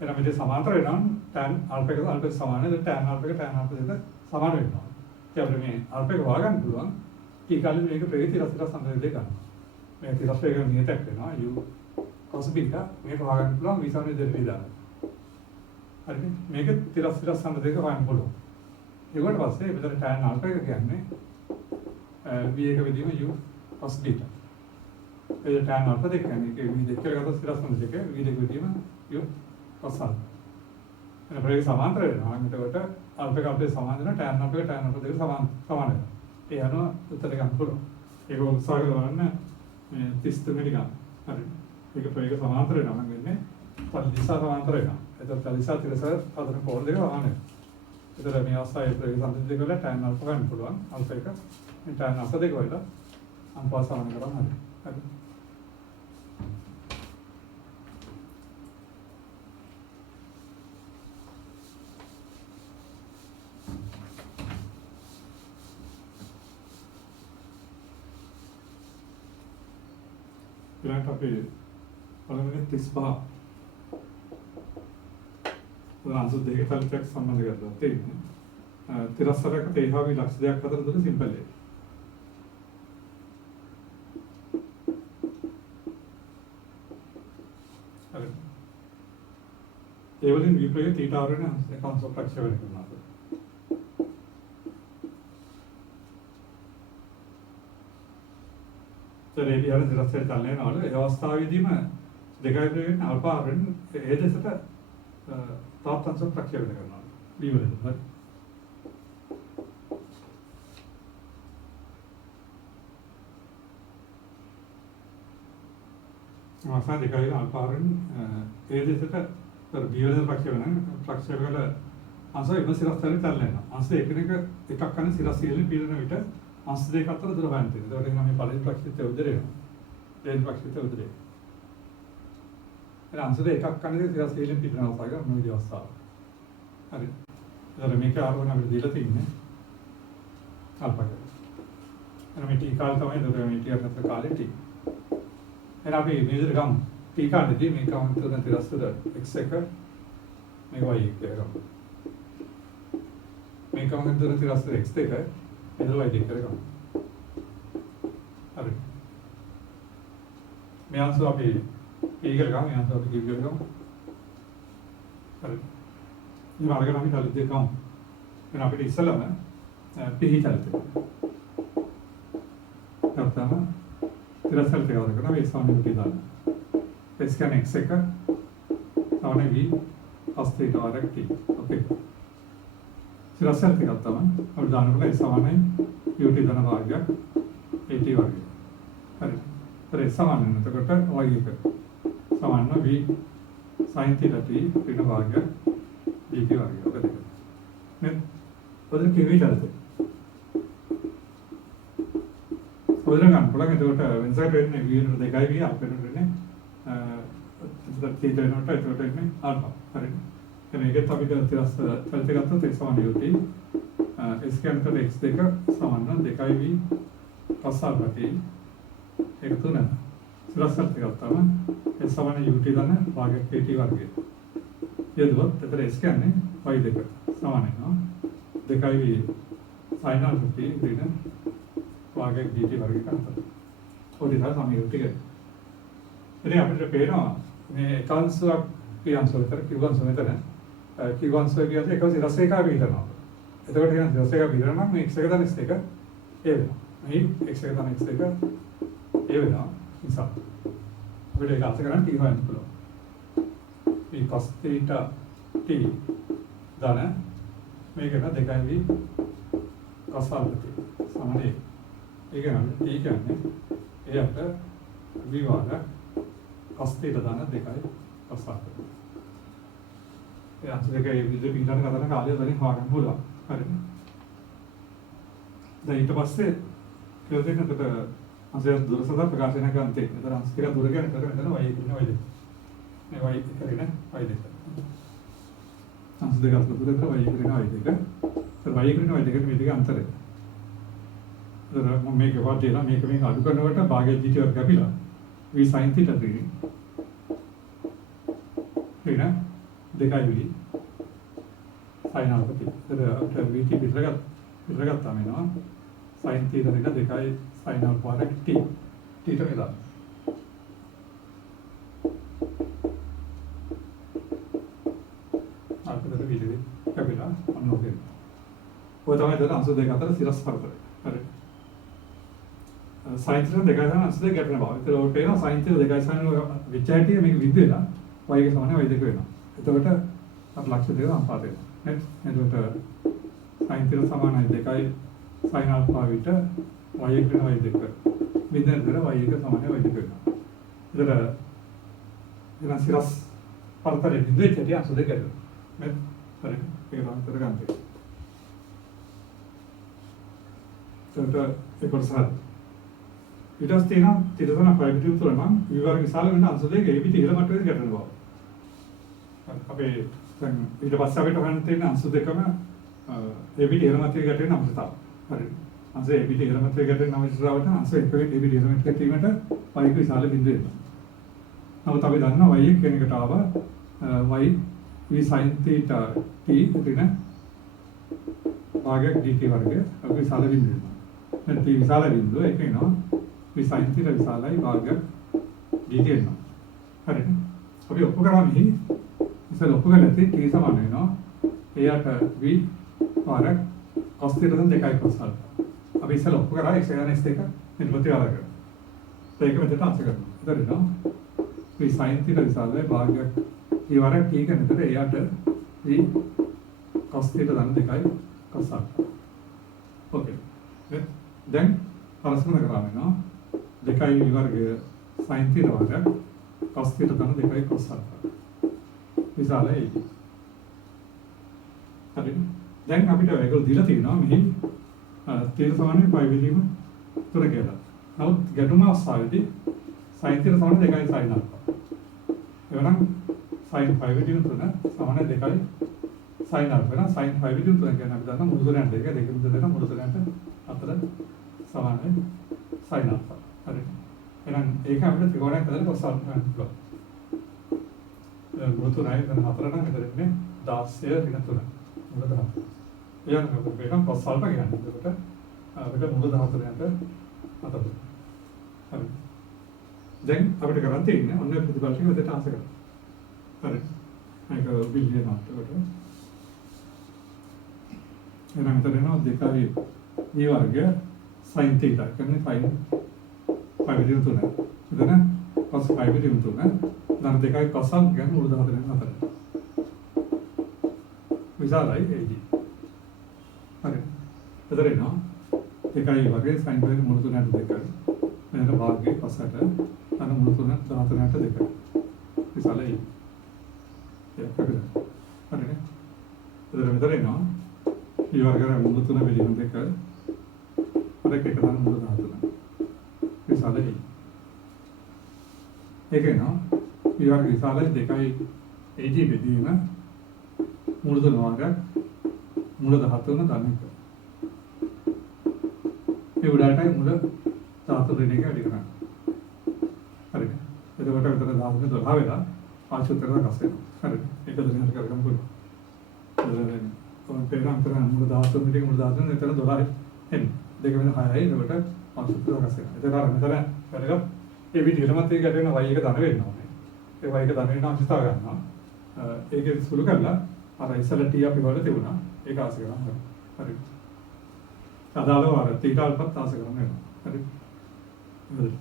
එහෙනම් මේ සමාන්තර වෙනවා tan අල්පක අල්පක සමානයි tan අල්පක tan අල්පක දෙක සමාන වෙනවා. ඒ අපිට මේ අල්පක හොයාගන්න පුළුවන් t කාලෙ මේක ප්‍රවේගය තිරස්තර සම්බන්ධ දෙක ගන්න. මේ තිරස්තර එක නියතක් වෙනවා u cos β මේක හොයාගන්න පුළුවන් v සමනය දෙක දාන්න. හරිනේ මේක තිරස්තර සම්බන්ධ දෙක හොයන්න පුළුවන්. ඊට පස්සේ මෙතන tan අල්පක කියන්නේ v එක විදිහම u cos β. ඒ tan අල්ප දෙක කියන්නේ ඒක v දෙක කියලා ගත්තොත් තිරස් සම්බන්ධ දෙක v දෙක විදිහම u cos α. එන ප්‍රවේග සමාන්තර වෙනවා. එතකොට අල්පක අපේ සමාන වෙනවා tan අල්පක tan අල්ප දෙක සමාන වෙනවා. ඒ අනුව උත්තර ගන්න පුළුවන්. ඒක උත්සාහ කරලා බලන්න මේ 33 වෙනි ගන්න. හරි. ඒක ප්‍රවේග සමාන්තර වෙනවා නම් වෙන්නේ පළ දිශා සමාන්තර වෙනවා. එතකොට පළ දිශා තිරස හතර කෝණ දෙක සමාන වෙනවා. එතකොට මේ අවස්ථාවේ ප්‍රවේග සම්බන්ධ දෙක වල tan අල්ප ගන්න පුළුවන්. අල්ප එක මේ tan අල්ප දෙක වල අනුපාත සමාන කරලා හරි. හරි. ඊළඟට අපි පළවෙනි 35 උදාහරණ දෙකක තලයක් සම්බන්ධ කරලා තියෙන්නේ. තිරස්තරක තේහාවි ලක්ෂ දෙකක් අතර දුර සිම්පල් එක. හරි. ඒ වලින් විප්‍රය තීටා වරණ එකංශ ප්‍රක්ෂේපණය කරනවා. ඒ විදිහට තිරස්තර චලනය වෙනවලු ඒ අවස්ථාවේදීම දෙකයි ප්‍රවේගයෙන් අල්පා වෙන ඒ දෙසට තාප්තංශ ප්‍රක්ෂේපණය කරනවා. B වලින් හරි. අවස්ථාව දෙකයි අල්පා වෙන ඒ දෙසට B වලින් ප්‍රක්ෂේප කළ අංශ එම සිරස්තරේ චලනය වෙනවා. අංශ එකිනෙක එකක් කරන සිරස්සියලින් පිළින විට අංශ දෙක අතර දුර ගන්න තියෙනවා. ඒකට නම් මේ පළවෙනි ප්‍රක්ෂිප්තය උදේ වෙනවා. දෙවෙනි ප්‍රක්ෂිප්තය උදේ. ඒ අංශ දෙක එකක් කන්නේ තිරස්සියලින් පිටන අවස්ථාවක මේ විදිහ අවස්ථාව. හරි. ඒතර මේක ආරෝහණ අපිට දීලා තින්නේ අල්පක. එහෙනම් මේ ටී කාල තමයි දුර මේ ටී අතර කාලේ ටී. එහෙනම් අපි මේ විදිහට ගමු. ටී කාලෙදී මේක අන්තර තිරස්තර x1 මේක y1 කියලා ගමු. මේක අන්තර තිරස්තර x2 එදලා ඉදිරි කරගමු. හරි. මේ අංශුව අපි ඊගල ගමු. මේ අංශුව අපි ඊගල ගමු. හරි. මේ මාර්ගයෙන් අපි තල දෙක ගමු. එහෙනම් අපිට ඉස්සෙල්ලාම පිහි තලත. නැත්නම් තිරසල් තේවර කරන මේ සාමිතිය දාන්න. x කියන්නේ x1 සාමාන්‍ය v cos θ වරක් t. ඕකේ. තිරසල් ටිකක් තමයි අපි දානකොට ඒ සමානයි ut ධන භාගයක් at වර්ගය. හරි. ඒතර සමාන එතකොට y එක සමාන v sin θ t ඍණ භාගයක් dt වර්ගය. ඔක දෙක. නේ? පොදු කිවි කරතේ. පොදු ගන්න පුළුවන්. එතකොට වෙනසට වෙන්නේ v වෙනුවට 2යි v අප වෙනුවට වෙන්නේ එතකොට θ වෙනුවට එතකොට වෙන්නේ α. හරි. මේකත් අපිට තිරස් චලිත ගත්තොත් x සමාන ut s කියන්නේ x2 සමාන 2v cos α t ඒක තුන තිරස් චලිත ගත්තාම s සමාන ut ධන භාගයක් at වර්ගය. යෙදුවොත් එතන s කියන්නේ y2 සමාන වෙනවා 2v sin α t ඍණ භාගයක් dt වර්ගයකට අතර. ඔය විදිහට සමීකරණ ටික. ඉතින් අපිට පේනවා මේ එකංශයක් කියන්සෝ විතර කිව්වන්සෝ මෙතන කිව්වන්සෝ කියන්නේ එකම සිරස් එකක් විතරනවා. එතකොට කියන සිරස් එකක් විතර නම් මේ x එක ධන x2 ඒ වෙනවා. මේ x එක ධන x2 ඒ වෙනවා. නිසා අපිට ඒක අර්ථ කරන්න t හොයන්න පුළුවන්. මේ cos θ t ධන මේක න 2v cos α t සමානයි. ඒක නම් t කියන්නේ එයට v වර්ග cos θ ධන 2 cos α. ඒ අංශ දෙක ඒ විදිහට පිටරන කරන කාලය වලින් හොයාගන්න පුළුවන්. හරිද? දැන් ඊට පස්සේ කියලා දෙන්නකට අංශය දුර සදා ප්‍රකාශන කරන්තේ. ඒතර අංශ කියලා දුර කියන එක මෙතන y කියන y දෙක. මේ y කරගෙන y දෙක. අංශ දෙක අතර දුර කරලා y කරගෙන y දෙක. ඒතර y කරගෙන y දෙක මේ දෙක අන්තරය. ඒතර මම මේක වටේලා මේක අඩු කරනකොට භාගය gt වර්ග කැපිලා v sin θ දෙන්නේ. හරිද? දෙකයි විලි sin ආපති. ඒතර vt පිටරගත්තාම එනවා sin θ දෙක දෙකයි sin alpha t t ට වෙලා. ආපතට විලි කැපිලා අන්නෝකේ. ඔය තමයි දර අංශ දෙක අතර සිරස් පරතරය. හරි. sin θ දෙකයි තමයි අංශ දෙක ගැටෙන බව. ඒතර ඔය පේනවා sin θ දෙකයි sin විච හැටි මේක විද්ද වෙලා y එක සමානයි y දෙක වෙනවා. එතකොට අප ලක්ෂ දෙක අනුපාත වෙනවා. නේද? එතකොට sin θ සමානයි දෙකයි sin alpha විට y එක වෙනවා y දෙක. බින්දෙන්තර y එක සමානයි y දෙක වෙනවා. එතකොට එන සිරස් පරතරය විද්ද හැටි අංශ දෙක ගැටෙනවා. නේද? හරි. ඒක නම් අතර ගන්න තියෙනවා. එතකොට ඒ කොටස ඊට පස්සේ තියෙනවා තිරසන ප්‍රයිමිටිව් තුල නම් විවර විශාල වෙන අංශ දෙක ඒ පිට ඉහළ මට්ටමේ ගැටෙන බව. අපේ දැන් ඊට පස්සේ අපිට හොයන්න තියෙන අංශ දෙකම ඒ පිට ඉහළ මට්ටමේ ගැටෙන අංශතාව. හරි. අංශ ඒ පිට ඉහළ මට්ටමේ ගැටෙන අංශතාවට අංශ එක ඒ පිට ඉහළ මට්ටමේ ගැටීමට y එක විශාල බිඳුව එනවා. නමුත් අපි දන්නවා y කියන එකට ආව y v sin θ t ඍණ භාගයක් dt වර්ගය අපි විශාල බිඳුව එනවා. දැන් t විශාල බිඳුව ඒක එනවා v sin θ විශාලයි භාගයක් dt එනවා. හරිද? අපි ඔප්පු කරා මෙහි ඉතින් ඔප්පු කරලා t සමාන වෙනවා එයාට v වරක් cos θ දෙකයි cos alpha. අපි ඉස්සෙල්ලා ඔප්පු කරා x ගාන s2 නිර්වෘති ආරක. ඒක මෙතන අංශ කරනවා. එතන එනවා v sin θ විශාලයි භාගයක් ඒ වරක් t කරනකොට එයාට v cos θ දෙකයි cos alpha. ඕකේ. දැන් පරස්පර කරාම වෙනවා දෙකයි v වර්ගය sin θ වර්ගයක් cos θ දෙකයි cos alpha. විශාලයි ඒක. හරිද? දැන් අපිට ඒගොල්ලෝ දීලා තියෙනවා මෙහි තීර සමානයි π විදීම 3 කියලා. නමුත් ගැටුම අවස්ථාවේදී sin θ සමාන 2යි sin alpha. එවනම් sin π විදීම 3 සමාන 2යි sin alpha. වෙනවා sin π විදීම 3 කියන්නේ අපි දන්නා මුළු සරයන්ට දෙක දෙකම දෙක මුළු සරයන්ට අතර සමානයි sin alpha. හරිද? එහෙනම් ඒක අපිට ත්‍රිකෝණයක් හදලා cos alpha ගන්න පුළුවන්. මුළු 3යි දැන් 4 නම් මෙතන ඉන්නේ 16 ඍණ 3. මුළු 10. එයාට අපිට මේක cos alpha කියන්නේ. එතකොට අපිට මුළු 14ට අතට. හරි. දැන් අපිට කරන් තියෙන්නේ ඔන්න ප්‍රතිපල ටික මෙතට ආස කරලා. හරි. මේක බිලියන අටකට. එහෙනම් මෙතන එනවා 2යි e වර්ගය sin θ කියන්නේ sin π විදිහට 3. එතන cos π විදිහට 3. ධන 2යි cos alpha කියන්නේ මුළු 14ට අතට. විශාලයි ඒජි. හරි. එතන එනවා 2යි වර්ගය sin π මුළු 3ට 2යි. මෙතන භාගයේ පසට අර මුළු 3 14ට 2යි. විශාලයි. ඒක හරිද? හරිනේ. එතන එනවා e වර්ගය මුළු 3 බෙදීම 2. අර එක ගන්න මුළු 13. විශාලයි. ඒක එනවා e වර්ගය විශාලයි 2යි AG බෙදීම මුළු 3 වර්ගයක් මුළු 13 ධන 1. ඒ උඩටයි මුළු 13 දෙක වැඩි කරන්නේ. හරිද? එතකොට විතර 12 වෙලා ආශුත්තර දකස් වෙනවා. හරිද? ඒක දෙන්නට කරගන්න පුළුවන්. එතන කොහොමද පේනවා මුළු 13 දෙක මුළු 13 එතන 12 එන්නේ. දෙක වෙන 6යි එතකොට ආශුත්තර දකස් වෙනවා. එතන අර මෙතන වැඩක ඒ විදිහටම තේ ගැටෙන y එක ධන වෙන්න ඕනේ. ඒ y එක ධන වෙන අංශතාව ගන්නවා. ඒකේ සුළු කරලා අර ඉස්සලා t අපි වල තිබුණා. ඒක ආස කරනවා. හරි. අදාළව අර θ අල්පත් ආස කරන්න වෙනවා. හරි. හරි.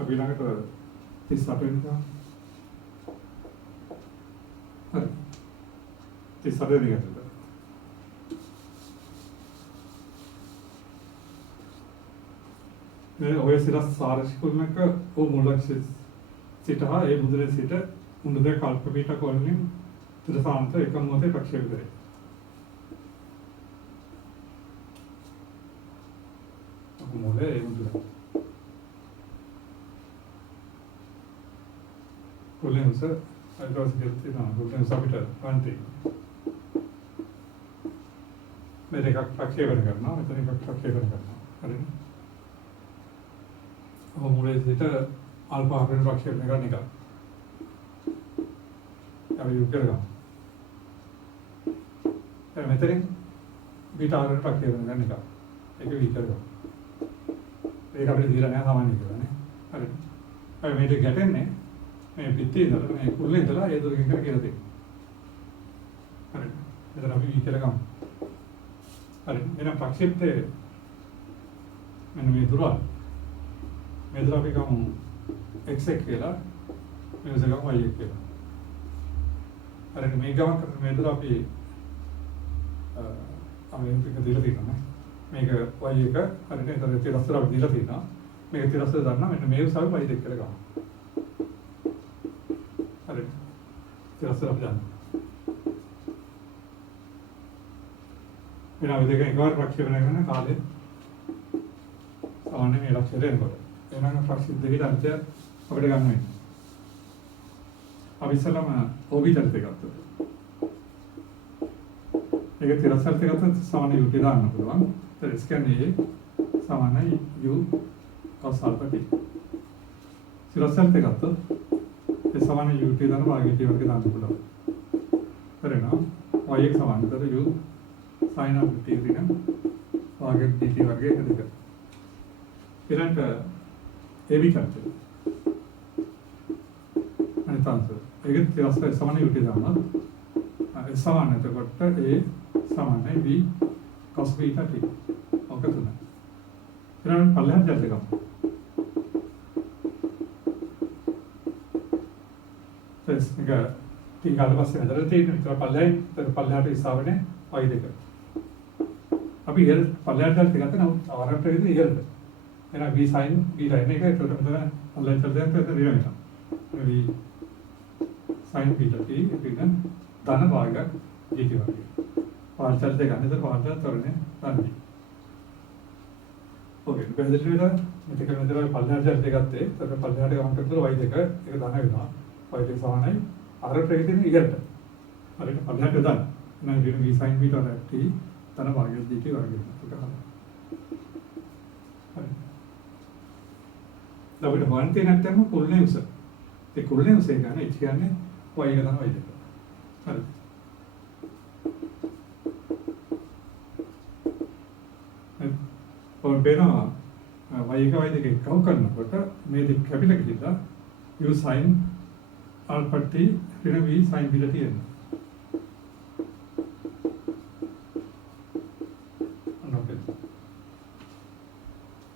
අපි ළඟට 38 වෙනිදා. හරි. 38 වෙනිදා. මේ ඔය සිරස් සාරශිකුල්මක ඕ මුලක් සිට හා ඒ මුදුනේ සිට මුදුන දෙක කල්ප පිටක වලින් ත්‍රිසාන්ත එක මොහොතේ ප්‍රක්ෂේප කරේ. මුලේ ඒ මුදුන. කොලෙන්ස අයිඩෝස් ගෙල්ති නා කොලෙන්ස අපිට අන්ති. මේ දෙකක් ප්‍රක්ෂේපණ කරනවා මෙතන එකක් ප්‍රක්ෂේපණ කරනවා. හරිද? ඔය මුලේ සිට අල්ෆා හරෙන් ප්‍රක්ෂේපණය කරන එක. අපි යොමු කරගමු. මෙතනින් බීටා හරෙන් ප්‍රක්ෂේපණය කරන එක. ඒක විතරයි. ඒක අපිට දීලා නැහැ සාමාන්‍ය කියලා නේ. හරිද? අපි මේක ගැටෙන්නේ මේ පිටේ ඉඳලා මේ කුල්ලේ ඉඳලා ඒ දුරකින් කියලා දෙන්නේ. හරිද? එතන අපි විතර ගමු. හරි එහෙනම් ප්‍රක්ෂේපයේ මෙන්න මේ දුර මේ දුර අපි ගමු x එක කියලා මේ දුර ගමු y එක කියලා. හරි මේ ගමන් කරන මේ දුර අපි මේක දීලා තියෙනවා මේක y එක හරියට එතන තිරස්තර අපි දීලා තියෙනවා මේක තිරස්තර දාන්න මෙන්න මේ උසාවි y දෙක කියලා ගමු. හරි තිරස්තර අපි දාන්න. මෙන්න අපි දෙක එකවර ප්‍රක්ෂේපණය කරන කාලේ සාමාන්‍ය මේ ලක්ෂ්‍යයට එනකොට එහෙනම් ප්‍රක්ෂේප දෙකේ අර්ථය අපිට ගන්න වෙනවා. අපි ඉස්සලම ඔබිටර් එක ගත්තා. ඒක තිරසල්ට ගත්තොත් සාමාන්‍ය u දාන්න පුළුවන්. ඒ කියන්නේ සාමාන්‍ය u cos alpha t. තිරසල්ට ගත්තොත් ඒ සාමාන්‍ය u දාන භාගය t වර්ගය දාන්න පුළුවන්. හරිනවා y එක සමානතර u sin alpha t ඍණ භාගය dt වර්ගය එක දෙක. ඊළඟට ab චර්චය. අනිත් අංශ. ඒක තිරසල්ට සමාන u දානවා. ඒ සමාන එතකොට a සමානයි b cos beta t. ඔක තුන. ඊළඟ පල්ලෙහාට දැල්ල ගමු. ඒක t ගාලා පස්සේ හදලා තියෙන විතර පල්ලෙහාට ඉස්සාවනේ y දෙක. අපි ඉහළ පල්ලෙහාට දැල්ල ගත්තා නම් ආරම්භ වෙන්නේ ඉහළට. එහෙනම් v sin beta එන එක ඒකට මෙතන පල්ලෙහාට දැල්ල ගත්තා ඍණ වෙනවා. v sin beta t ඍණ ධන භාගයක් dt වර්ගය. පාර්ශල් දෙක ගන්න. ඒතර පාර්ශල් තරනේ ගන්න. ඕකේ. පැහැදිලි නේද? මේක මෙතන පල්ලෙහාට දැල්ල ගත්තේ. ඒතර පල්ලෙහාට ගමන් කරද්දී y දෙක ඒක ධන වෙනවා. y දෙක සමානයි r ප්‍රේතින ඉහළට. හරියට පල්ලෙහාට දාන්න. එහෙනම් v sin beta t ධන භාගයක් dt වර්ගය. ඒක හරියි. හරි. අපිට හොයන්න තියෙන නැත්නම් කුල්නේ උස. ඒ කුල්නේ උස කියන්නේ h කියන්නේ y එක තමයි y දෙක. හරි. ඔය බේනවා y එක y දෙක එකව කරනකොට මේ දෙක කැපිලා ගිහිල්ලා u sin alpha t ඍණ v sin beta t එනවා.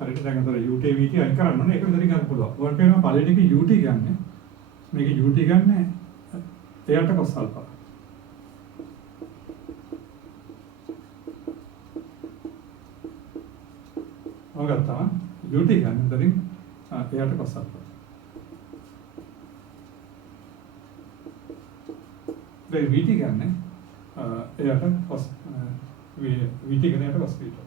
හරියට දැන් අතර ut vt අයින් කරන්න ඕනේ. ඒක මෙතනින් ගන්න පුළුවන්. ඔයාලට පේනවා පළවෙනි එකේ ut ගන්න. මේකේ ut ගන්න එයාට cos alpha. ඔගත්තා ut ගන්න මෙතනින් එයාට cos alpha. දැන් vt ගන්න එයාට cos vt ගන්න එයාට cos beta.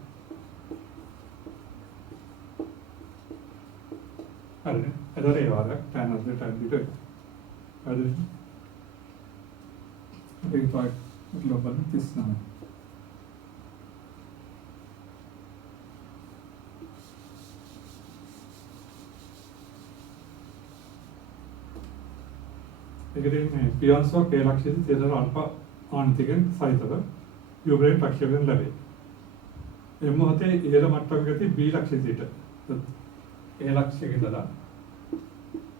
හරිනේ. එතකොට ඒ වගේ tan of the tan beta. හරිද? අපි පාක් ග්ලෝබල් 39. ඒකදී මේ පියන්සෝ k ලක්ෂිත තේදර අල්ෆා ආන්තිකෙන් සහිතව යුබ්‍රේන් ප්‍රක්ෂේපයෙන් ලැබේ. මේ මොහොතේ ඉහළ මට්ටමකදී b ලක්ෂිතයට a ලක්ෂයක ඉඳලා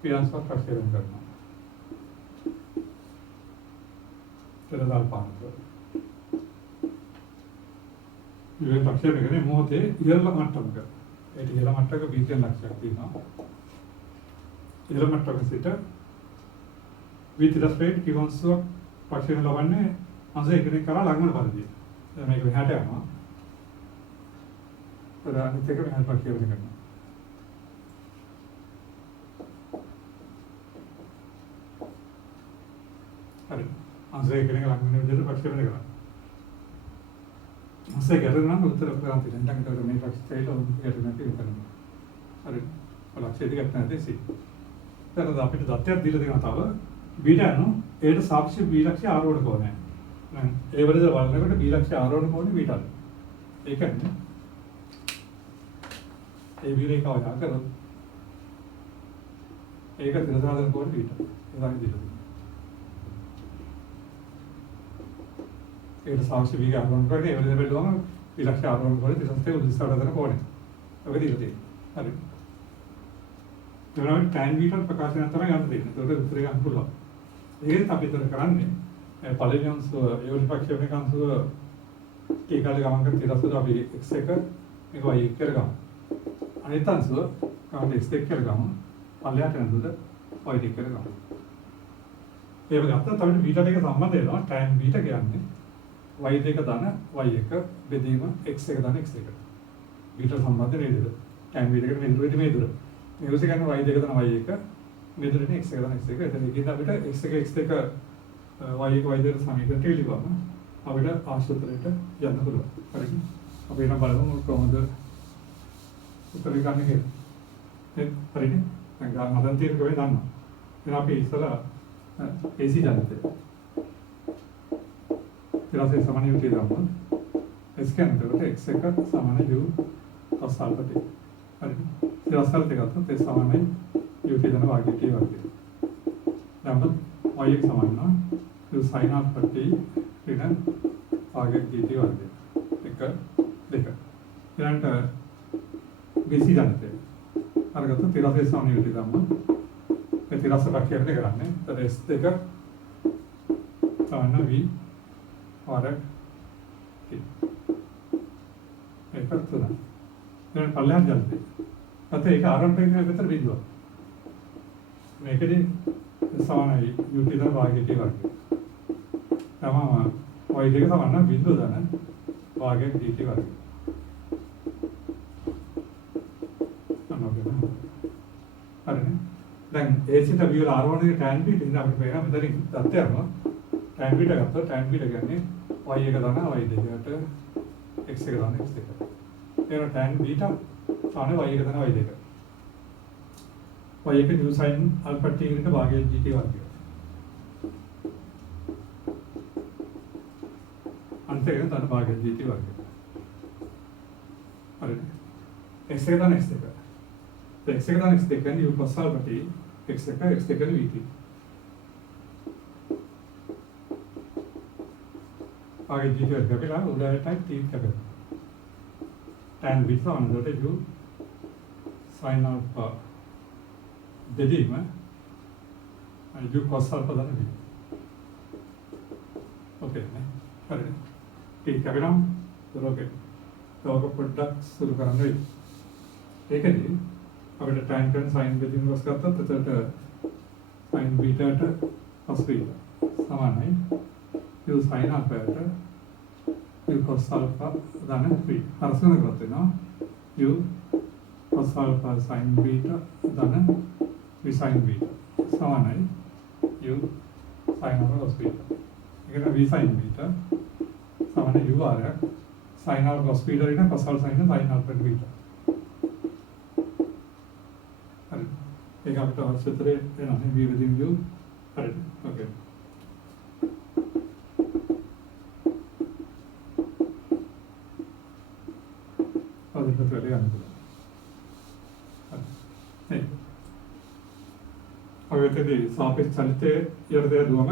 පියන්සෝ ප්‍රක්ෂේපයෙන් කරනවා. තේදර අල්ෆා ආන්තික. යුබ්‍රේන් ප්‍රක්ෂේපය කියන්නේ මොහොතේ ඉහළ මට්ටමක. ඒක ඉහළ මට්ටමක b කියන ලක්ෂයක් තියෙනවා. ඉහළ මට්ටමක සිට විතරස්පේට් කිවන්සෝ ප්‍රක්ෂේපණ ලබන්නේ අංශ එකකින් කරා ලඟමන පරිදි. දැන් මේක මෙහාට යනවා. ප්‍රධානිත එක මෙහාට ප්‍රක්ෂේපණය කරනවා. අංශය කියන එක ලඟ වෙන විදිහට ප්‍රතික්ෂේපණය කරනවා. අංශය ගැටෙනවා නම් උත්තර ප්‍රාන්තිය. දැන් ඒකට මේ ප්‍රතික්ෂේපය ගැටෙනවා කියනවා. හරි. ලක්ෂ්‍ය දෙකක් නැති සි. දැන් අපිට දත්තයක් දීලා දෙනවා තව බීට යනවා. ඒකට සාක්ෂි බී ලක්ෂ්‍ය ආරෝහණ කෝණය. දැන් ඒ වලද වලනකොට බී ලක්ෂ්‍ය ආරෝහණ කෝණය බීටද. ඒ කියන්නේ ඒ බී රේඛාව යා කරොත් ඒක තිරසාධන කෝණය බීට. ඒ වගේ දීලා. ඒකට සාක්ෂි බී ආරෝහණ කරන්නේ ඒ වලද බැලුවම බී ලක්ෂ්‍ය ආරෝහණ කෝණය තිරසාධන උදිස්සාධන කෝණය. ඔක දීලා තියෙනවා. හරි. ඒවලට tan බීටා ප්‍රකාශනය තමයි ගන්න දෙන්නේ. ඒකට උත්තරේ ගන්න පුළුවන්. ඒකෙත් අපි උත්තර කරන්නේ පළවෙනි අංශුව ඒ ප්‍රතික්ෂේපණය අංශුව කී කාලේ ගමන් කරන තිරසුද අපි x1 මේක y1 කියලා ගමු. අනිත් අංශුව කාලේ x2 කියලා ගමු. පල්ලයට යනදුද y2 කියලා ගමු. ඒක ගත්තොත් අපිට බීටා දෙක සම්බන්ධ වෙනවා. tan බීටා කියන්නේ y2 ධන y1 බෙදීම x1 ධන x2. බීටා සම්බන්ධ නේද? tan බීටා කියන මේ දුර නිරස ගන්න y2 ධන y1 මෙදුරනේ x1 ධන x1. එතන ඉතින් අපිට x1 x2 y1 y2 සමීකරණ ටිකලිවම අපිට ආශ්‍රිතයට යන්න පුළුවන්. හරිද? අපි එනම් බලමු කොහොමද උත්තරේ ගන්න කියලා. හරිද? දැන් ගන්න හදන් තියෙන කොහෙද දන්නවා. එහෙනම් අපි ඉස්සලා AC ජනිතය. ඊළඟට සමාන යුතිය දාමු. S කියන්නේ x1 සමාන u cos alpha t. හරිද? ඊළඟට ගත්තොත් S සමානයි u t ධන වාග්ය t වර්ගය. දැන් y1 සමාන u sin alpha t ඍණ වාග්ය t වර්ගය. 1 2. ඊළඟට BC ජනිතය. අරගත්තොත් ඊළඟට සමාන u t දාමු. ඒ ඊළඟට ප්‍රක්‍රියාවට කරන්නේ. එතන S2 සමාන v වාරක් t. ඒක තුන. දැන් පල්ලෙහාට ජනිතය. අතේ ඒක ආරම්භයෙන් විතර බිඳුවක්. මේකදී සමානයි u t ධන වාග්ය t වර්ගය. තමම y2 සමාන බිඳුව ධන වාග්ය dt වර්ගය. හරිනේ. දැන් a සිට b වල ආරෝහණයේ tan b ඉතින් අපිට පේනවා මෙතනින් දත්තය අරනවා. tan b ගත්තොත් tan b කියන්නේ y1 ධන y2ට x1 ධන x2. එන tan b සාන y1 ධන y2. y1 u sin alpha t ඊට වාග්ය gt වර්ගය. අන්තිමට ධන වාග්ය gt වර්ගය. හරිද? x1 ධන x2. x1 ධන x2 කියන්නේ u cos alpha t x1 x2 කියන්නේ vt. වාග්ය gt වර්ගය කියලා උදාහරණයක් t කරගන්න. tan b සමානවට u sin alpha බෙදීම u cos alpha ධන v. ඕකේ නේ. හරිද? ඒක අපිනම් දරෝකේ. තවක පොඩ්ඩක් සුළු කරන්න වෙයි. ඒකදී අපිට tan කරන sin බෙදීම වස් ගත්තොත් එතකොට sin බීටාට cos බීටා සමානයි u sin alphaට u cos alpha ධන v. හරසන කරත් වෙනවා u cos alpha sin beta ධන v sin beta සමානයි u sin alpha cos beta. ඒකට v sin beta සමානයි u r sin alpha cos beta ඊට cos alpha sin alpha beta. හරි. ඒක අපිට අවශ්‍යතරේ වෙනවා නේ v within u. හරිද? ඕකේ. අදිට වැඩි ගන්න පුළුවන්. හරි. අවයතේ සාපේක්ෂ චලිතයේ යටතේ දුවම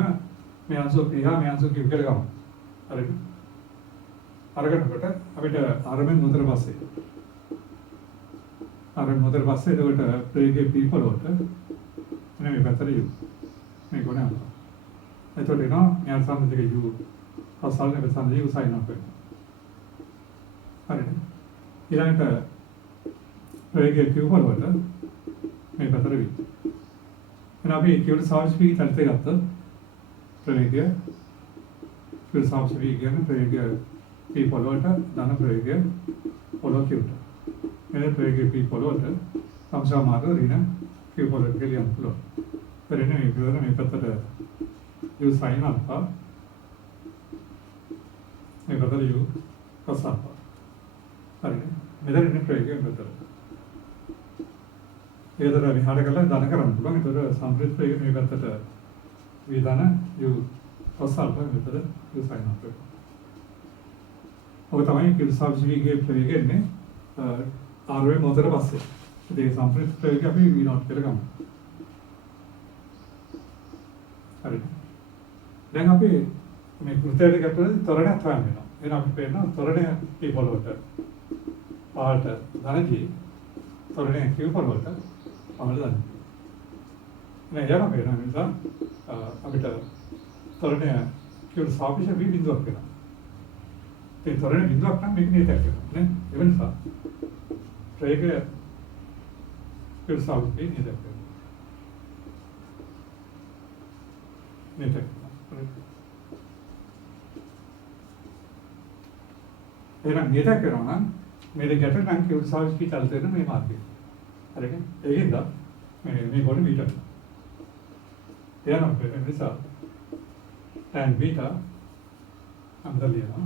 මේ අංශු ප්‍රියා මේ අංශු කිව් කියලා ගමු. හරිද? අරගෙනකොට අපිට ආරම්භයෙන් මුතර පස්සේ එතකොට ප්‍රේගයේ p පොළොවට එන මේ පැත්තට u මේ ගොඩ යනවා. එතකොට එනවා මෙයා සම්බන්ධක u අසල්නේ වෙනසන්නේ u sin alpha. හරිද? ඊළඟට ප්‍රේගයේ q පොළොවට මේ පැත්තට v. එහෙනම් අපි q සාපේක්ෂ v තලතේ ගත්තොත් ප්‍රේගය q සාපේක්ෂ v කියන්නේ ප්‍රේගය p පොළොවට ධන ප්‍රේගය පොළොව qට. එනේ ප්‍රේගය p පොළොවට සමසා මාර්ග ඍණ q පොළොවට කියලා යන්න පුළුවන්. එතන මේ පැත්තට u sin alpha මේ බදල u cos alpha. හරිනේ. මෙතන ඉන්නේ ප්‍රයෝගයෙන් බදල. ඒතර විහාර කරලා ධන කරන්න පුළුවන්. ඒතර සම්ප්‍රේත ප්‍රයෝගය මේ පැත්තට v ධන u cos alpha මෙතන u sin alpha. ඔය තමයි කිල්සාවිගේ ප්‍රයෝගයන්නේ ආරෝේ මොතර පස්සේ. ඒ සම්ප්‍රේත ප්‍රයෝගය අපි v not කියලා ගමු. හරිද? දැන් අපි මේ කෘත්‍යයට ගැටුනේ ත්වරණයක් හොයන්න වෙනවා. එහෙනම් අපිට පේනවා ත්වරණය p පොළොවට පාට ධන g ත්වරණය q පොළොවට අමල ධන. නෑ යනවා පේනවා නිසා අපිට ත්වරණය q සාපේක්ෂ v බිඳුවක් වෙනවා. ඒ ත්වරණය බිඳුවක් නම් මේක නියතයක් වෙනවා නේ. ඒ නිසා ප්‍රයෝගය q සාපේක්ෂ නියතයක් වෙනවා. නියතයක්. එහෙනම් නියතයක් කරනවා නම් මේ දෙක ගැට නම් q සාපේක්ෂ චලිත වෙන මේ මාර්ගය. හරිද? ඒකෙන්ද මේ ගොඩ මීටර. එයනම් ඒ නිසා tan beta අම්දල යනවා.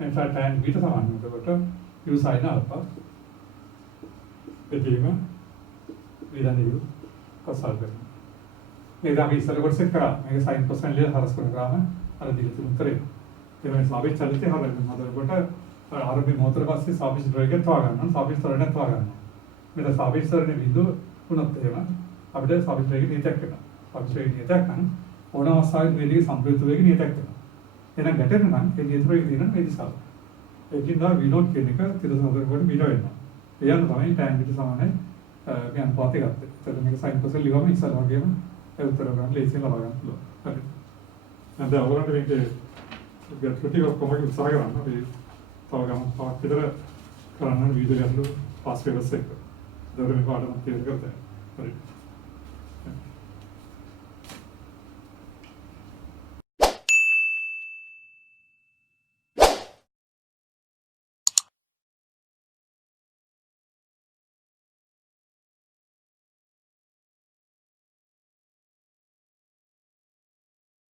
එතන tan beta සමාන වෙනකොට u sin alpha එදීම විදන් u cos alpha. මේක අපි ඉස්සර කොටසෙත් කරා. මේක sin cosine ලියලා හරස් කරගාම අර දිගට උත්තරේ. ඒ වෙනස සාපේක්ෂ චලිතය හරගෙන හදනකොට ආරම්භයේ මොහොතට පස්සේ සාපේක්ෂ ද්‍රව්‍යයක් තවා ගන්නවා. සාපේක්ෂ ත්වරණයක් තවා ගන්නවා. මෙතන සාපේක්ෂ ත්වරණයේ බිඳුව වුණත් එහෙම අපිට සාපේක්ෂ වේගය නියතයක් වෙනවා. සාපේක්ෂ වේගය නියතයක් නම් ඕන අවස්ථාවක මේ දෙකේ සම්ප්‍රයුක්ත වේගය නියතයක් වෙනවා. එහෙනම් ගැටෙන නම් ඒ නියත වේගය දිනන මේ දිශාව. ඒකින් දා v not කියන එක තිරසමකට මීට වෙනවා. ඒ යන තමයි tan බීට සමානයි මේ අනුපාතය ගත්තේ. එතකොට මේක sin cos ලිවම ඉස්සර වගේම ඒ උත්තර ගන්න ලේසියෙන් ලබා ගන්න පුළුවන්. හරි. නැත්නම් ඔයගොල්ලන්ට මේක ගැටලු කොහොමද උත්සාහ කරන්න අපි තව ගමන් පාක් විතර කරන්න වීඩියෝ ගැටලු පාස් පේපර්ස් එක. දවර මේ පාඩම තේරුම් ගන්න. හරි.